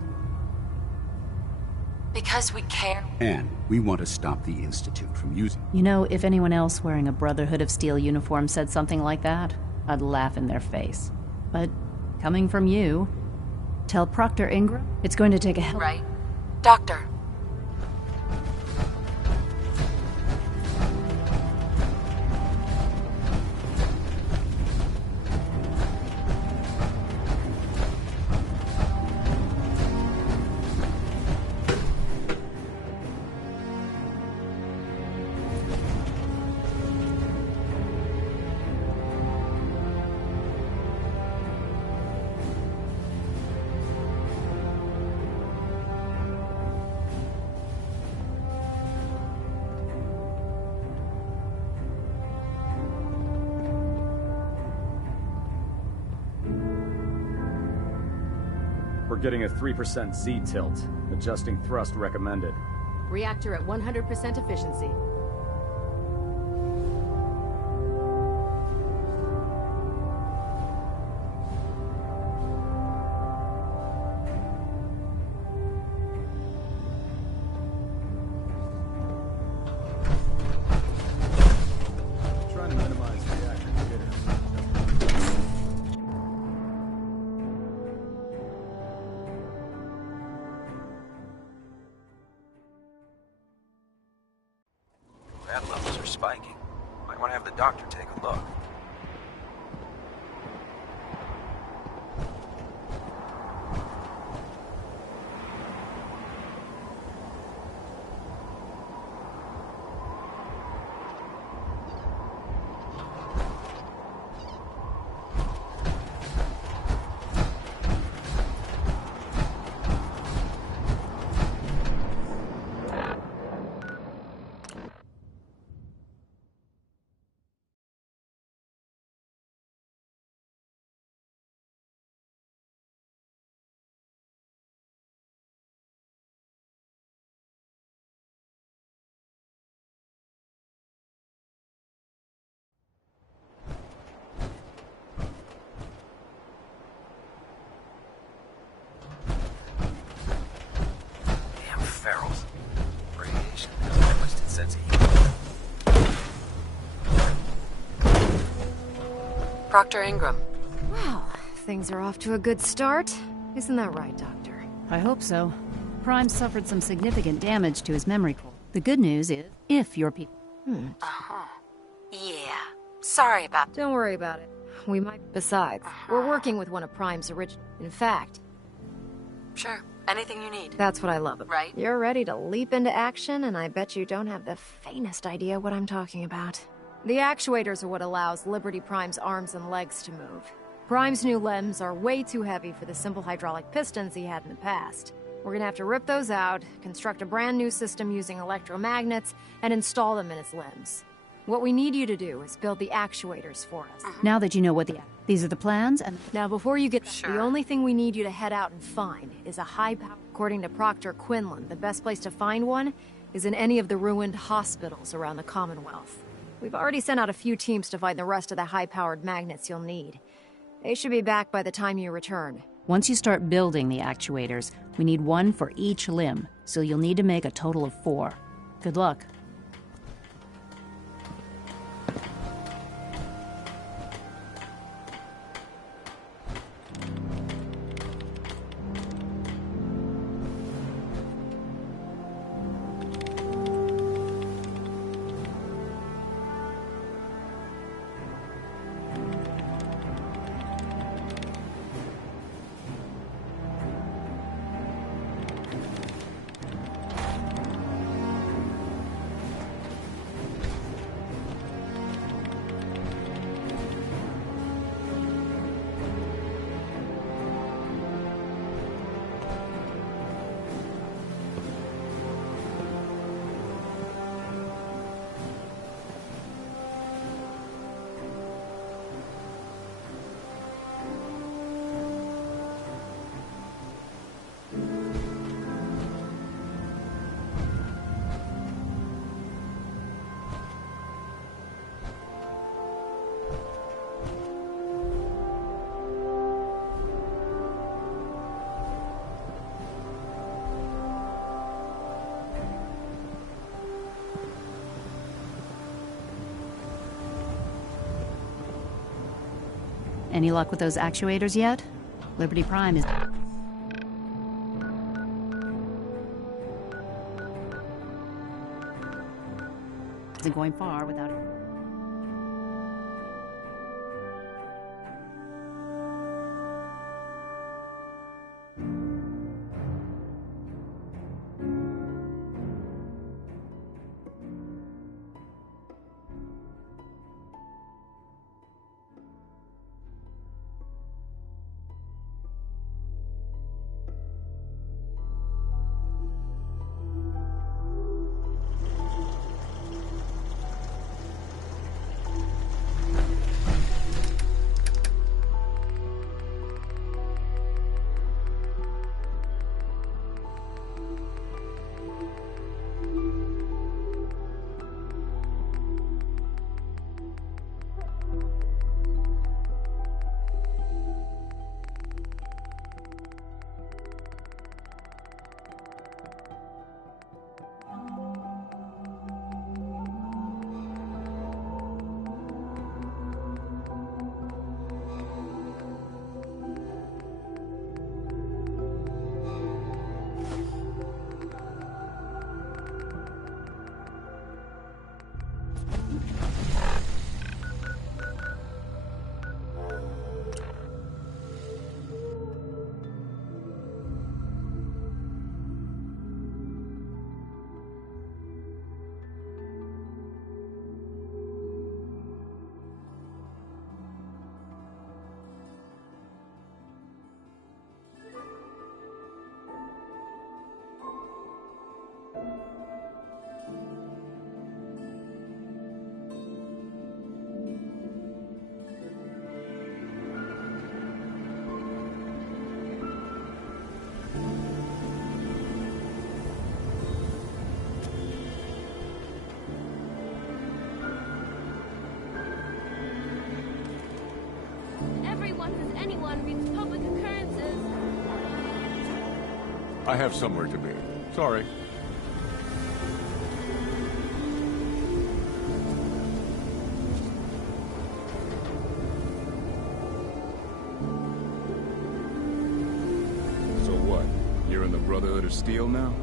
Because we care. And we want to stop the Institute from using... You know, if anyone else wearing a Brotherhood of Steel uniform said something like that, I'd laugh in their face. But coming from you, tell Proctor Ingram it's going to take a hell... Right. Doctor. We're getting a 3% Z-tilt. Adjusting thrust recommended. Reactor at 100% efficiency. Trying to minimize reactor jitter. spiking. Might want to have the doctor take a look. Ferals. Radiation has a twisted sense of humor. Proctor Ingram. Well, things are off to a good start. Isn't that right, Doctor? I hope so. Prime suffered some significant damage to his memory core. The good news is, if your people... Uh-huh. Yeah. Sorry about... Don't worry about it. We might... Besides, we're working with one of Prime's original... In fact... Sure. Anything you need. That's what I love about it. Right? You're ready to leap into action, and I bet you don't have the faintest idea what I'm talking about. The actuators are what allows Liberty Prime's arms and legs to move. Prime's new limbs are way too heavy for the simple hydraulic pistons he had in the past. We're gonna have to rip those out, construct a brand new system using electromagnets, and install them in his limbs. What we need you to do is build the actuators for us. Now that you know what these are the plans, and... Now, before you get... The only thing we need you to head out and find is a high power... According to Proctor Quinlan, the best place to find one is in any of the ruined hospitals around the Commonwealth. We've already sent out a few teams to find the rest of the high-powered magnets you'll need. They should be back by the time you return. Once you start building the actuators, we need one for each limb, so you'll need to make a total of 4. Good luck. Any luck with those actuators yet? Liberty Prime is... isn't going far without it. watches anyone reads public occurrences. I have somewhere to be. Sorry. So what? You're in the Brotherhood of Steel now?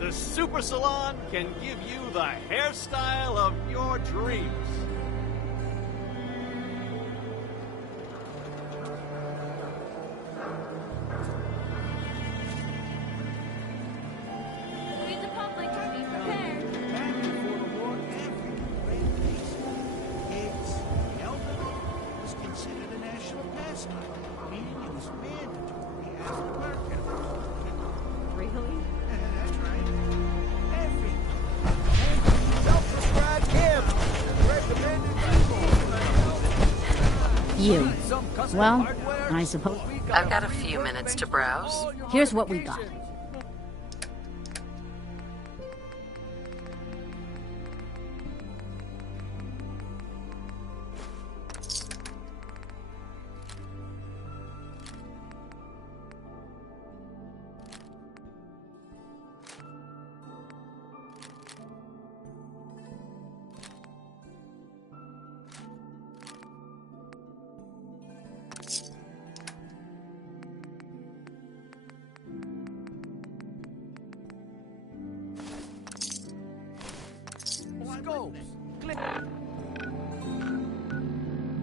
The Super Salon can give you the hairstyle of your dreams. We the public be prepared. Back before the war, every great nation, kids, the elderly, was considered a national pastime, meaning it was mandatory as a workout. Really? That's right. Everything. Self-prescribed camp. Recommended by You. Well, I suppose. I've got a few minutes to browse. Here's what we got. scopes. Clip.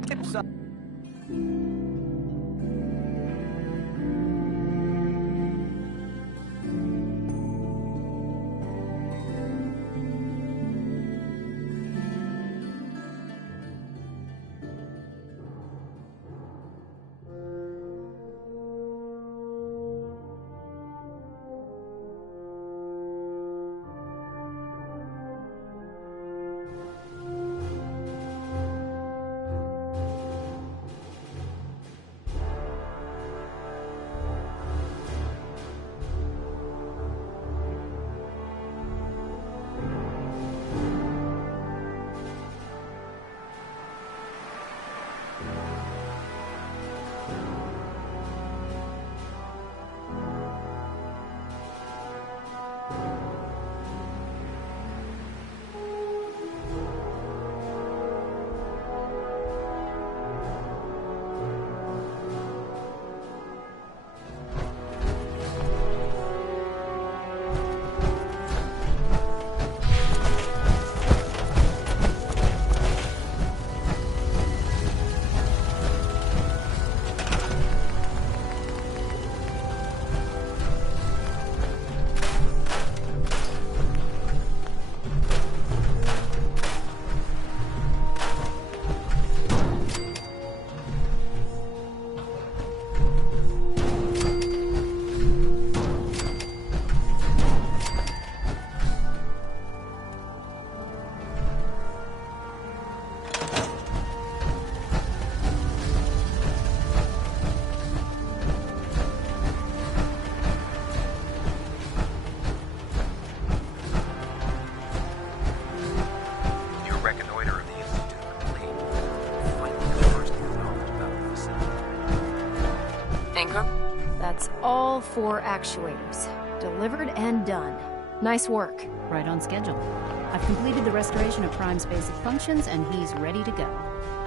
Clips up. That's all 4 actuators. Delivered and done. Nice work. Right on schedule. I've completed the restoration of Prime's basic functions, and he's ready to go.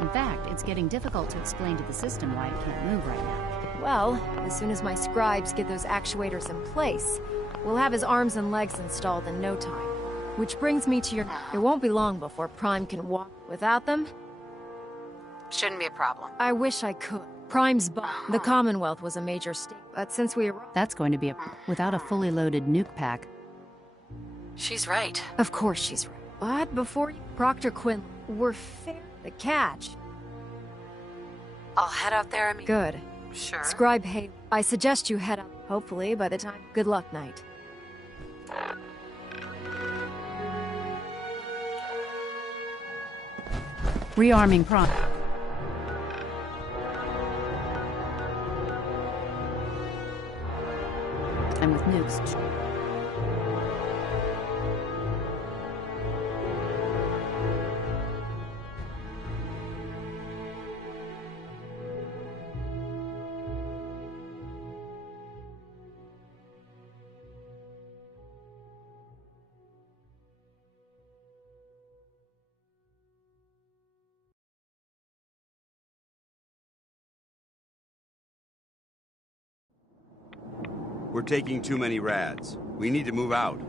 In fact, it's getting difficult to explain to the system why it can't move right now. Well, as soon as my scribes get those actuators in place, we'll have his arms and legs installed in no time. Which brings me to your... It won't be long before Prime can walk. Without them? Shouldn't be a problem. I wish I could. Prime's the Commonwealth was a major state, but since we arrived... That's going to be without a fully loaded nuke pack. She's right. Of course she's right. But before you... Proctor Quinn, we're fair. The catch. I'll head out there and... Good. Sure. Scribe Hay, I suggest you head out. Hopefully, by the time... Good luck, Knight. Rearming Prime. And with nukes. We're taking too many rads. We need to move out.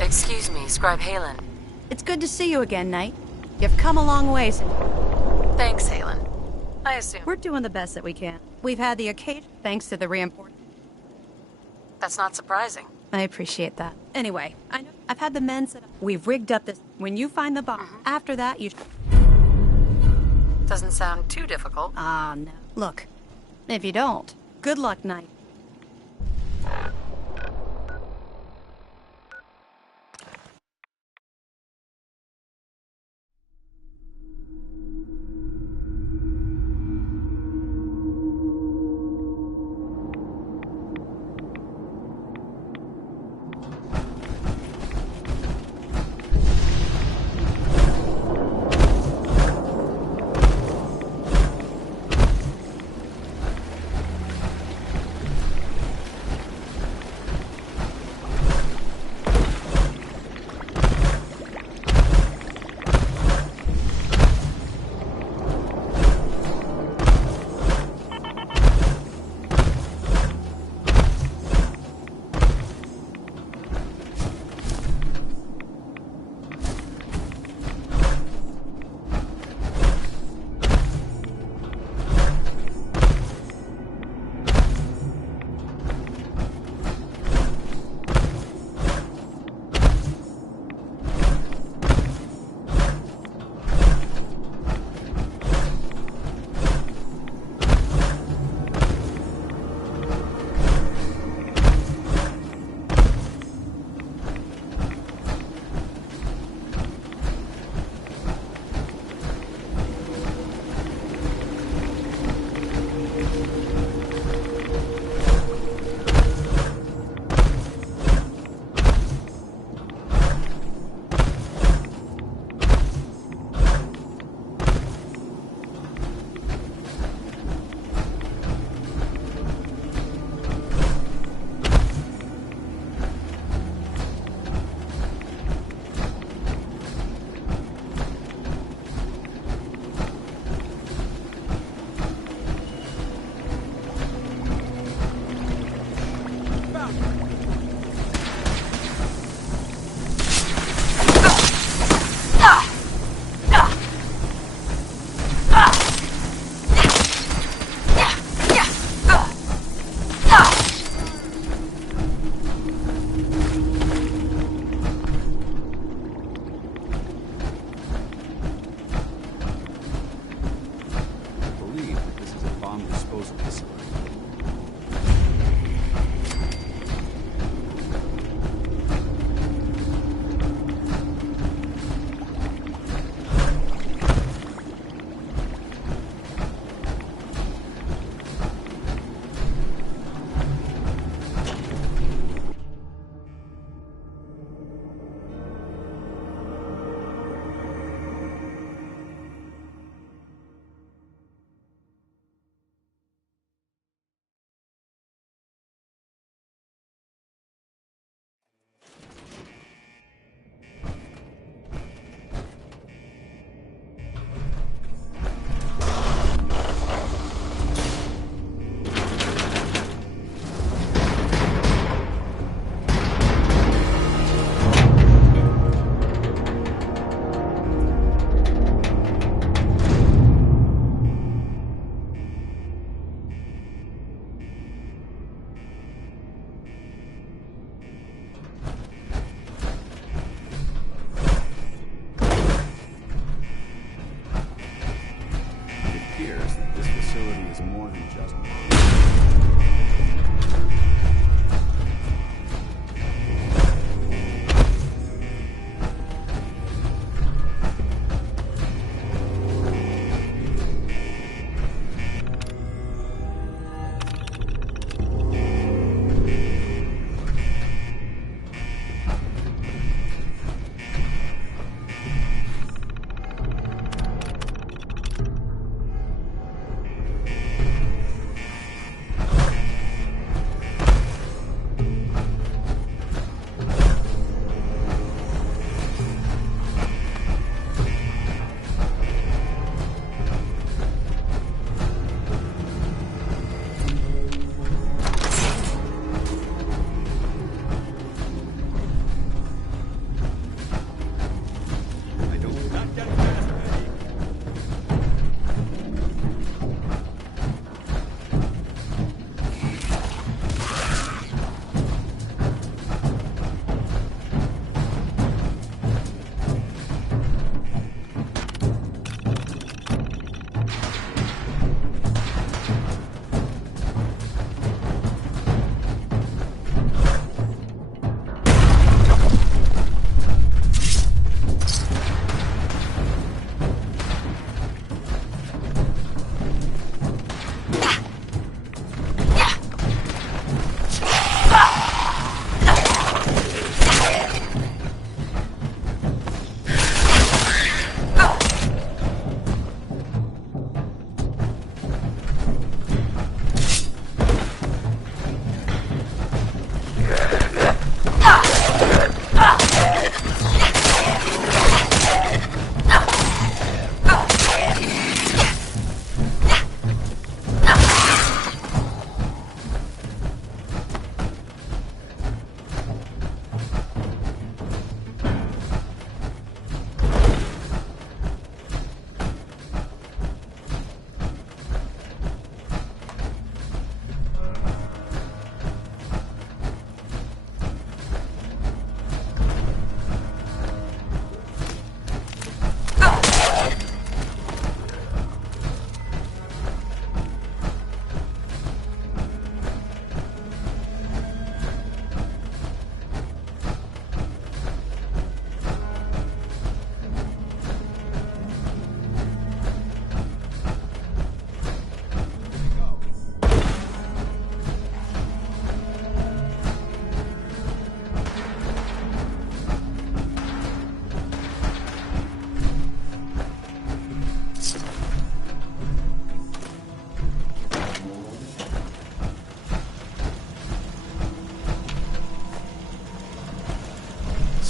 Excuse me, Scribe Halen. It's good to see you again, Knight. You've come a long way since... Thanks, Halen. I assume... We're doing the best that we can. We've had the occasion, thanks to the reinforcement. That's not surprising. I appreciate that. Anyway, I know I've had the men set up. We've rigged up this... When you find the bomb, after that, you... Doesn't sound too difficult. Ah, no. Look, if you don't, good luck, Knight.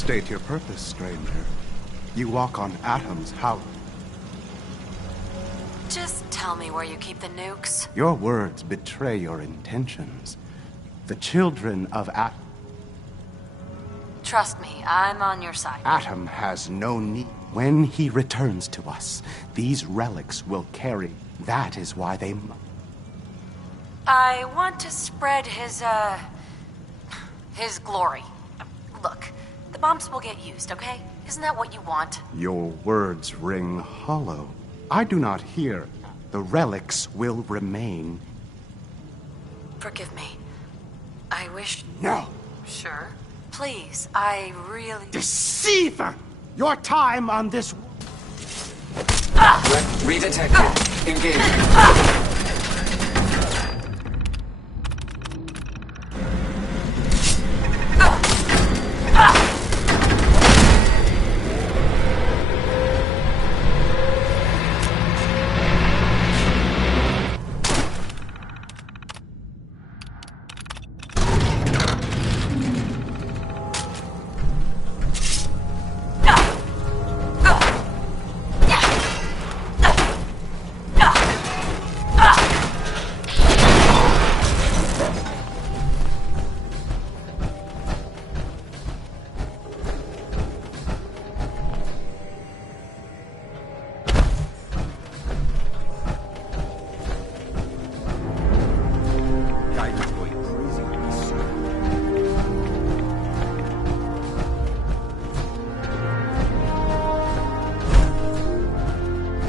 State your purpose, stranger. You walk on atoms, how? Just tell me where you keep the nukes. Your words betray your intentions. The children of Atom. Trust me, I'm on your side. Atom has no need. When he returns to us, these relics will carry. That is why they must. I want to spread his glory. Look, the bombs will get used, okay? Isn't that what you want? Your words ring hollow. I do not hear. The relics will remain. Forgive me. I wish... No! Sure. Please, I really... Deceiver! Your time on this... Redetected. Engage.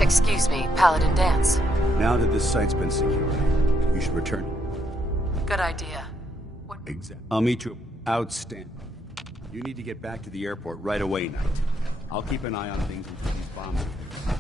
Excuse me, Paladin Dance. Now that this site's been secured, you should return. Good idea. Exactly. I'll meet you. Outstanding. You need to get back to the airport right away, Knight. I'll keep an eye on things until these bombs are fixed.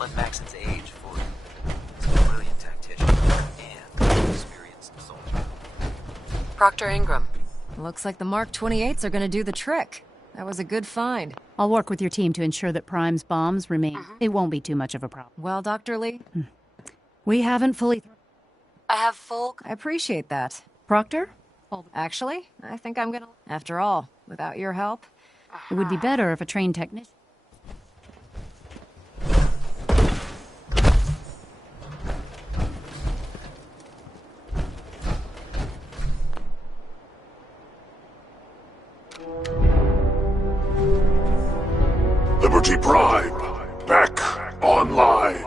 let Maxon's age for he's a brilliant tactician and experienced soldier. Proctor Ingram. Looks like the Mark 28s are gonna do the trick. That was a good find. I'll work with your team to ensure that Prime's bombs remain. It won't be too much of a problem. Well, Dr. Lee? We haven't fully... I have full... I appreciate that. Proctor? Actually, I think I'm gonna... After all, without your help... It would be better if a trained technician... Liberty Prime, back online.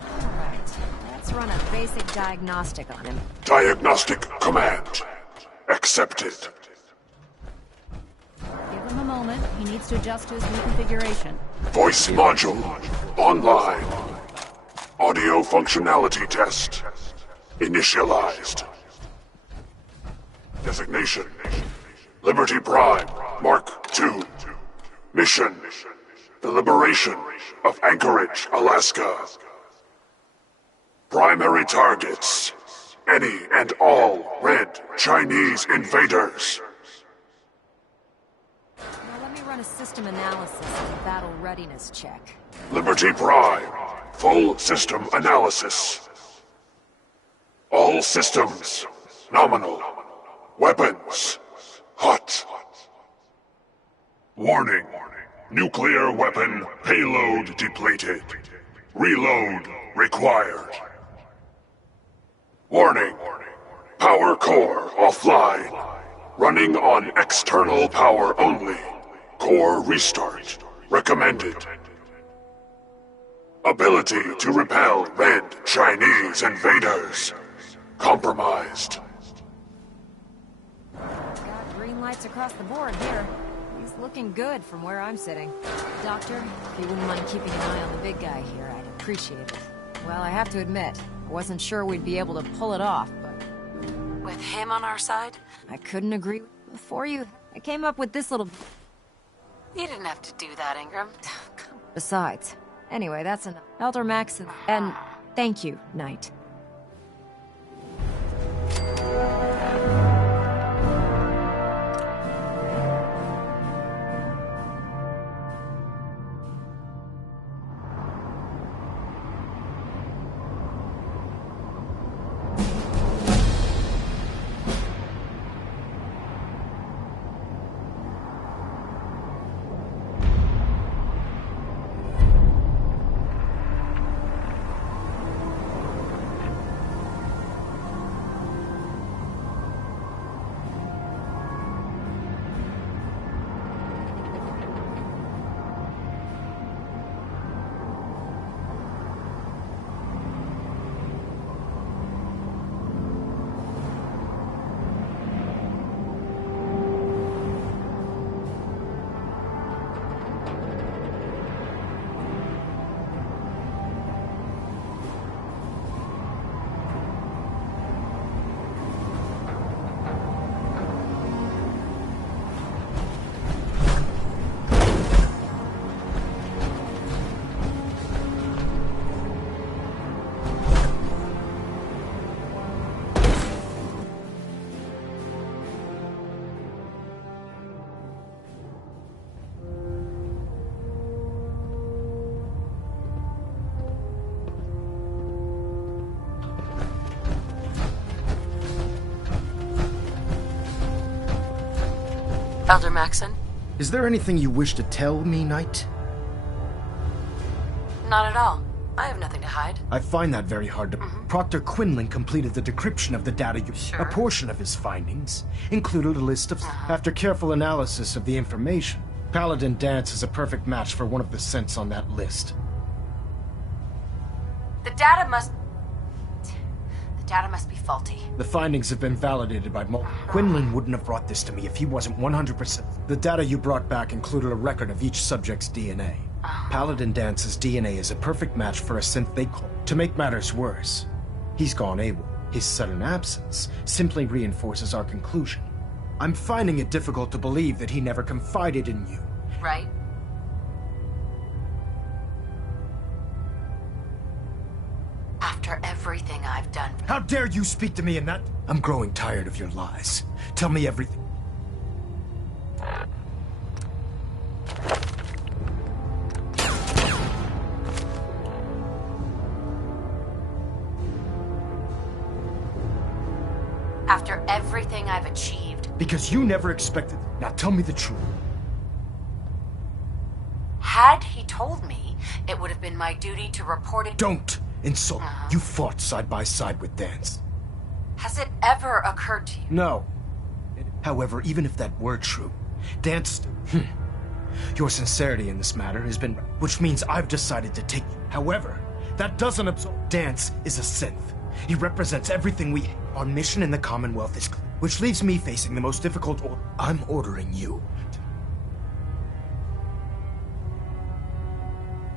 Alright, let's run a basic diagnostic on him. Diagnostic command accepted. Give him a moment. He needs to adjust to his new configuration. Voice module online. Audio functionality test initialized. Designation: Liberty Prime, Mark II. Mission: the liberation of Anchorage, Alaska. Primary targets: any and all red Chinese invaders. Now let me run a system analysis and a battle readiness check. Liberty Prime, full system analysis. All systems nominal. Weapons hot. Warning. Nuclear weapon payload depleted. Reload required. Warning. Power core offline. Running on external power only. Core restart recommended. Ability to repel red Chinese invaders compromised. Got green lights across the board here. He's looking good from where I'm sitting. Doctor, if you wouldn't mind keeping an eye on the big guy here, I'd appreciate it. Well, I have to admit, I wasn't sure we'd be able to pull it off, but... With him on our side? I couldn't agree before you. I came up with this little... You didn't have to do that, Ingram. Besides. Anyway, that's enough. Elder Max and thank you, Knight. Elder Maxon? Is there anything you wish to tell me, Knight? Not at all. I have nothing to hide. I find that very hard to... Proctor Quinlan completed the decryption of the data you... Sure. A portion of his findings included a list of... After careful analysis of the information, Paladin Dance is a perfect match for one of the scents on that list. The data must be faulty. The findings have been validated by Quinlan wouldn't have brought this to me if he wasn't 100%. The data you brought back included a record of each subject's DNA. Paladin Dance's DNA is a perfect match for a synth they call. To make matters worse, he's gone AWOL. His sudden absence simply reinforces our conclusion. I'm finding it difficult to believe that he never confided in you. Right. After everything I've done. How dare you speak to me in that? I'm growing tired of your lies. Tell me everything. After everything I've achieved. Because you never expected. Now tell me the truth. Had he told me, it would have been my duty to report it. Don't insult. You fought side by side with Dance. Has it ever occurred to you? No. However, even if that were true, Dance... Your sincerity in this matter has been... Which means I've decided to take you. However, that doesn't absolve... Dance is a synth. He represents everything we... Our mission in the Commonwealth is... Which leaves me facing the most difficult order. I'm ordering you.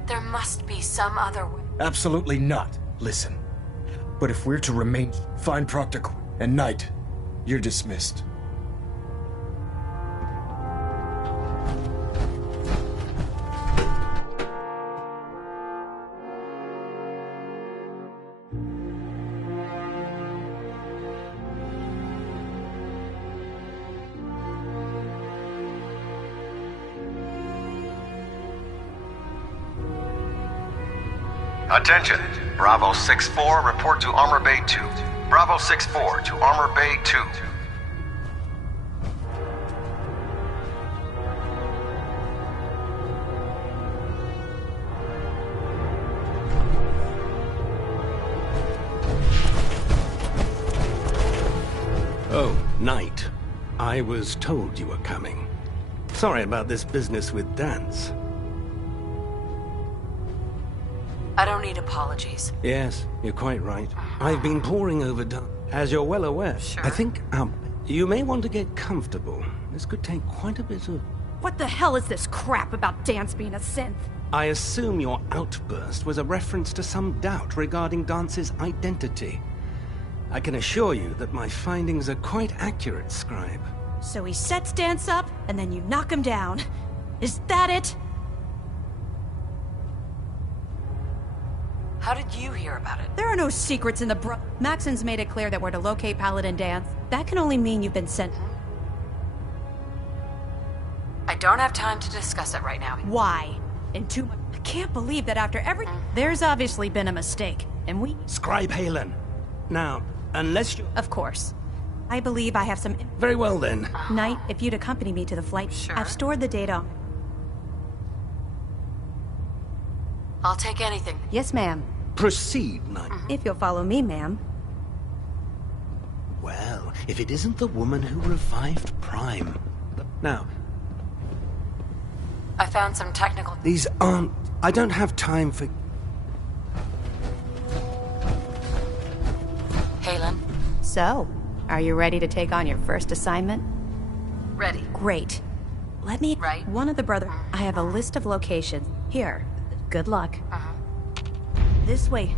There must be some other way. Absolutely not. Listen. But if we're to remain... Find Proctor and Knight, you're dismissed. Attention. Bravo 6-4, report to Armor Bay 2. Bravo 6-4 to Armor Bay 2. Oh, Knight. I was told you were coming. Sorry about this business with Dance. I don't need apologies. Yes, you're quite right. I've been poring over as you're well aware. Sure. I think, you may want to get comfortable. This could take quite a bit of... What the hell is this crap about Dance being a synth? I assume your outburst was a reference to some doubt regarding Dance's identity. I can assure you that my findings are quite accurate, Scribe. So he sets Dance up, and then you knock him down. Is that it? How did you hear about it? There are no secrets in the Maxon's made it clear that we're to locate Paladin Dance. That can only mean you've been sent. I don't have time to discuss it right now. Why? I can't believe that after There's obviously been a mistake, and we... Scribe Halen. Now, unless you... Of course. I believe I have some... Very well, then. Knight, if you'd accompany me to the flight... Sure. I've stored the data. I'll take anything. Yes, ma'am. Proceed, Knight. If you'll follow me, ma'am. Well, if it isn't the woman who revived Prime. Now... I found some technical... These aren't... I don't have time for... Halen? So, are you ready to take on your first assignment? Ready. Great. Let me... Right. One of the brothers... I have a list of locations. Here. Good luck. This way.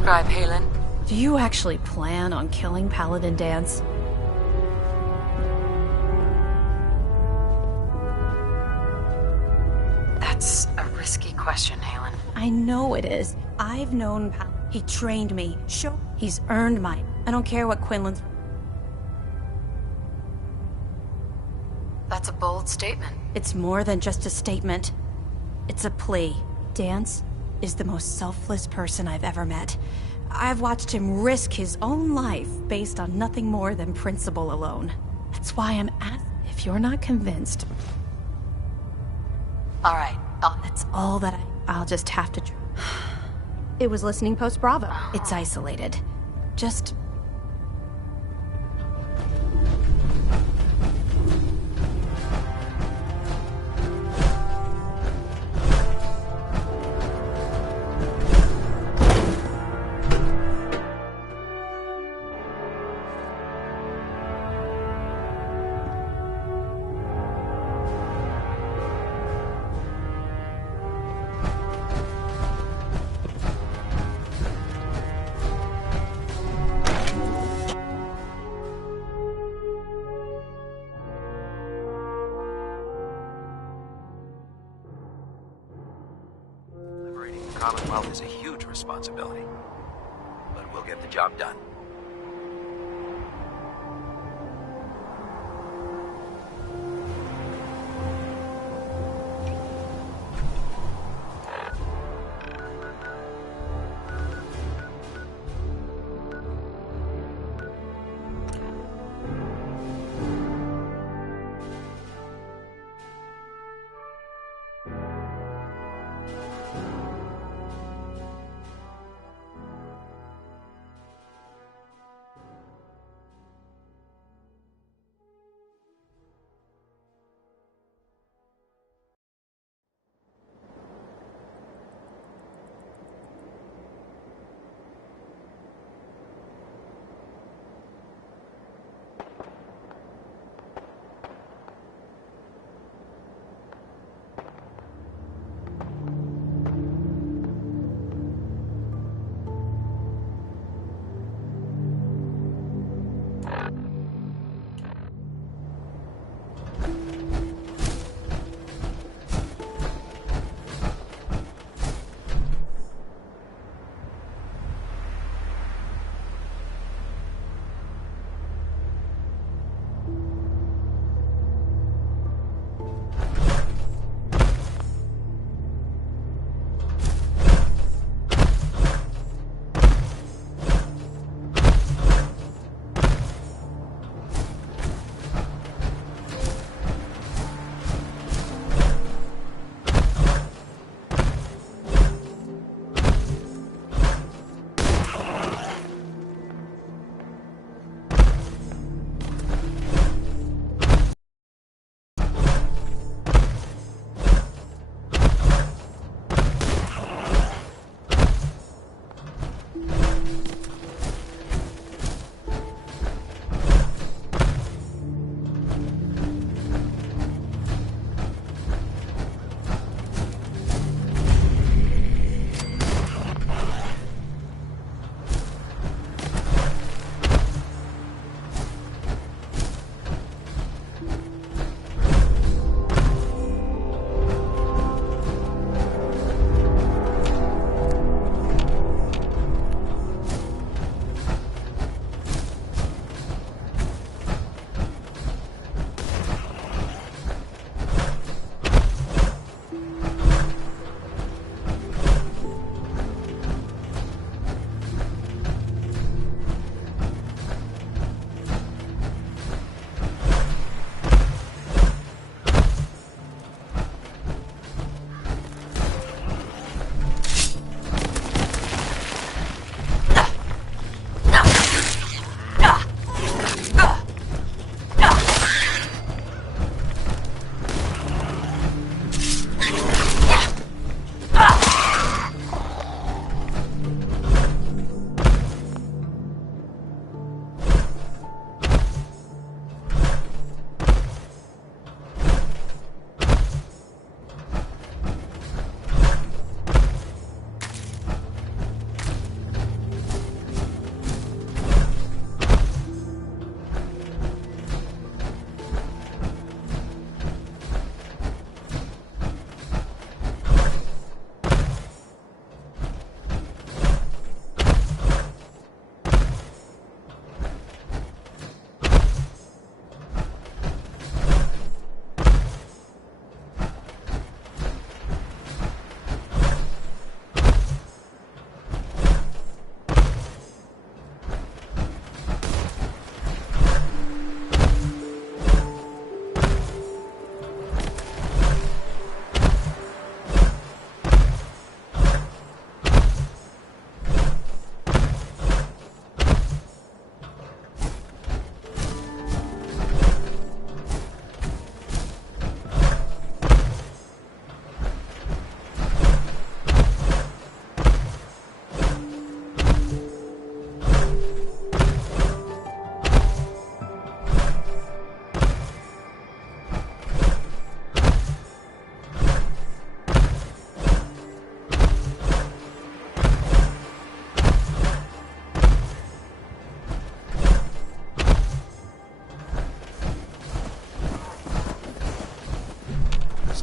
describe, Halen? Do you actually plan on killing Paladin Dance? That's a risky question, Halen. I know it is. I've known He trained me. He's earned mine. I don't care what Quinlan's... That's a bold statement. It's more than just a statement. It's a plea. Dance is the most selfless person I've ever met. I've watched him risk his own life based on nothing more than principle alone. That's why I'm asking. If you're not convinced... All right, That's all that I'll just have to... It was listening post Bravo. It's isolated. Just... Liberating the Commonwealth is a huge responsibility, but we'll get the job done.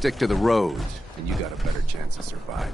stick to the road, and you got a better chance of surviving.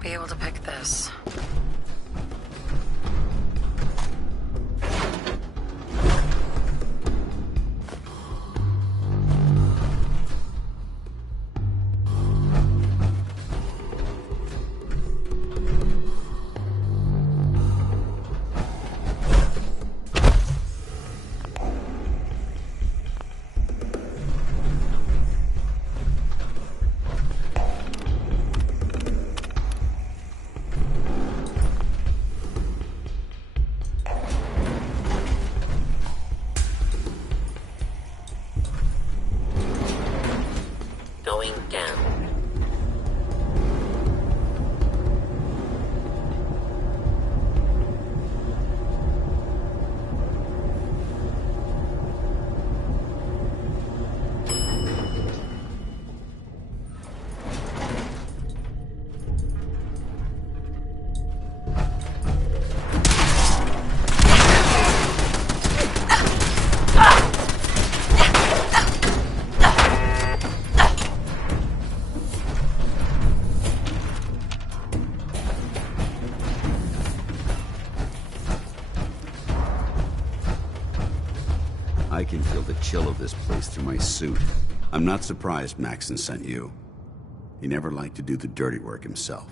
Be able to pick this. Going down. I can feel the chill of this place through my suit. I'm not surprised Maxon sent you. He never liked to do the dirty work himself.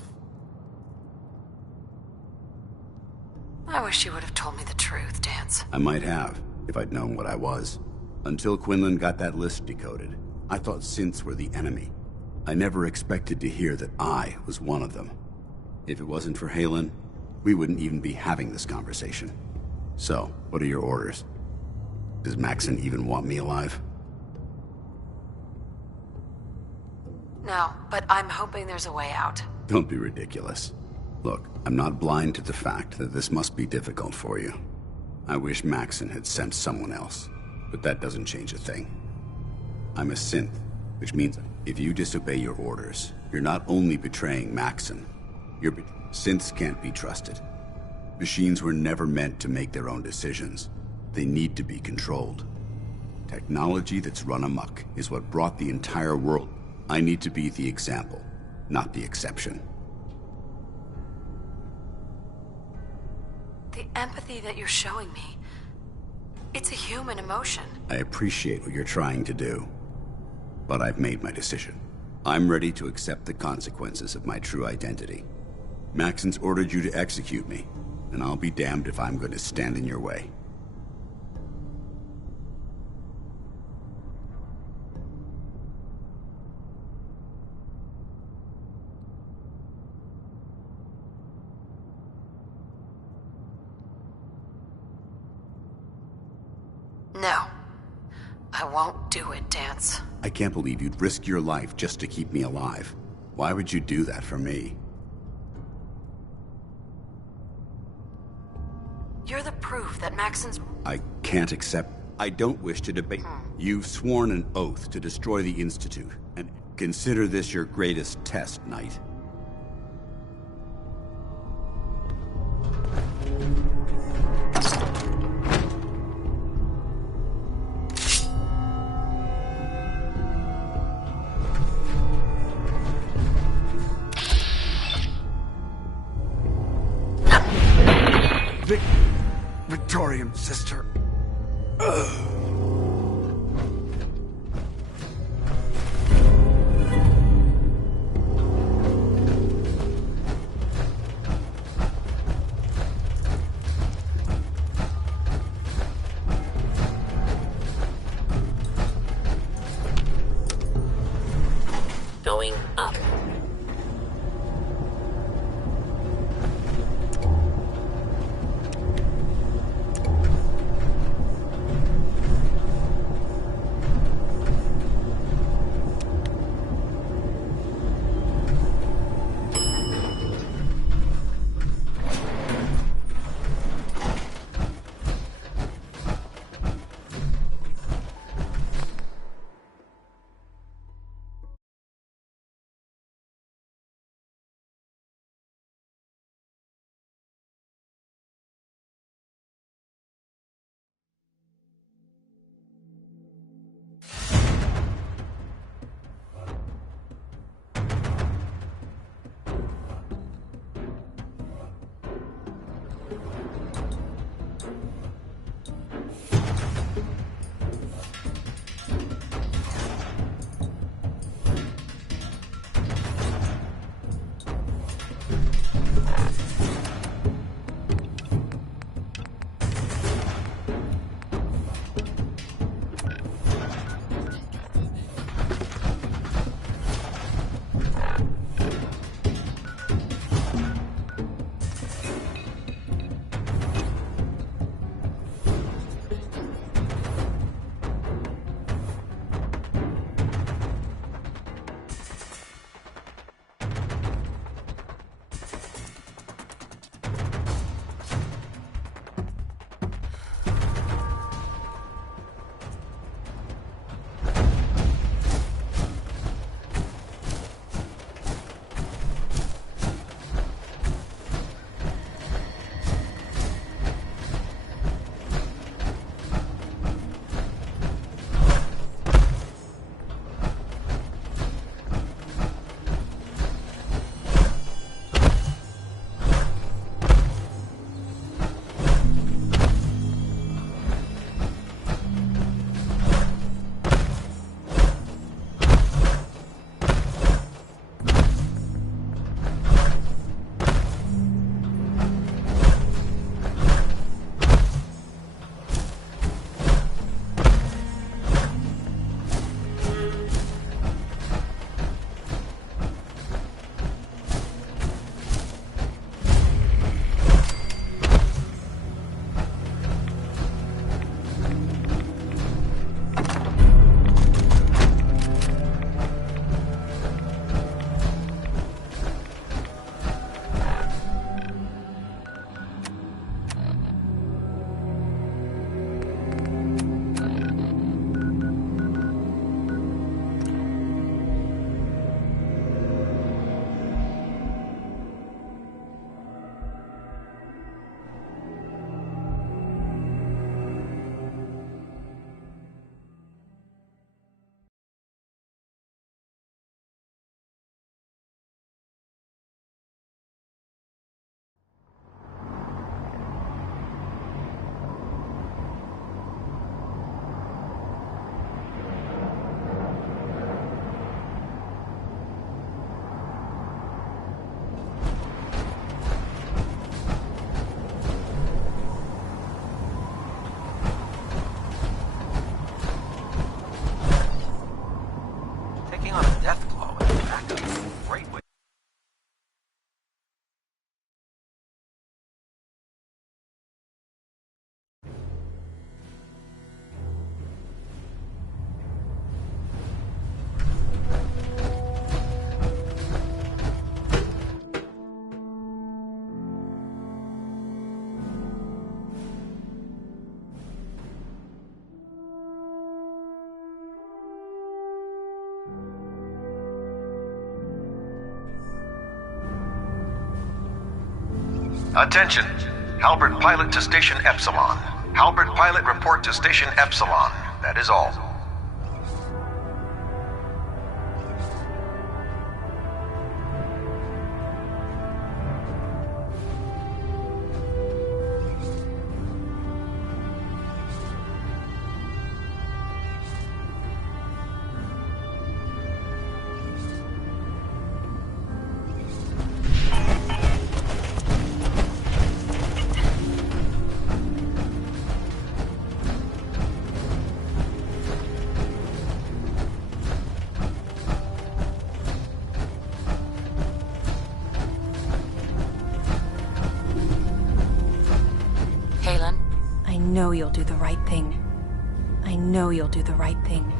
I wish you would have told me the truth, Dance. I might have, if I'd known what I was. Until Quinlan got that list decoded, I thought synths were the enemy. I never expected to hear that I was one of them. If it wasn't for Halen, we wouldn't even be having this conversation. So, what are your orders? Does Maxon even want me alive? No, but I'm hoping there's a way out. Don't be ridiculous. Look, I'm not blind to the fact that this must be difficult for you. I wish Maxon had sent someone else, but that doesn't change a thing. I'm a synth, which means if you disobey your orders, you're not only betraying Maxon, synths can't be trusted. Machines were never meant to make their own decisions. They need to be controlled. Technology that's run amok is what brought the entire world. I need to be the example, not the exception. The empathy that you're showing me, it's a human emotion. I appreciate what you're trying to do, but I've made my decision. I'm ready to accept the consequences of my true identity. Maxon's ordered you to execute me. and I'll be damned if I'm going to stand in your way. No. I won't do it, Dance. I can't believe you'd risk your life just to keep me alive. Why would you do that for me? You're the proof that Maxon's... I can't accept... I don't wish to debate. You've sworn an oath to destroy the Institute, and consider this your greatest test, Knight. Victorium, sister. Going up. Attention. Halberd pilot to Station Epsilon. Halberd pilot report to Station Epsilon. That is all. I know you'll do the right thing. I know you'll do the right thing.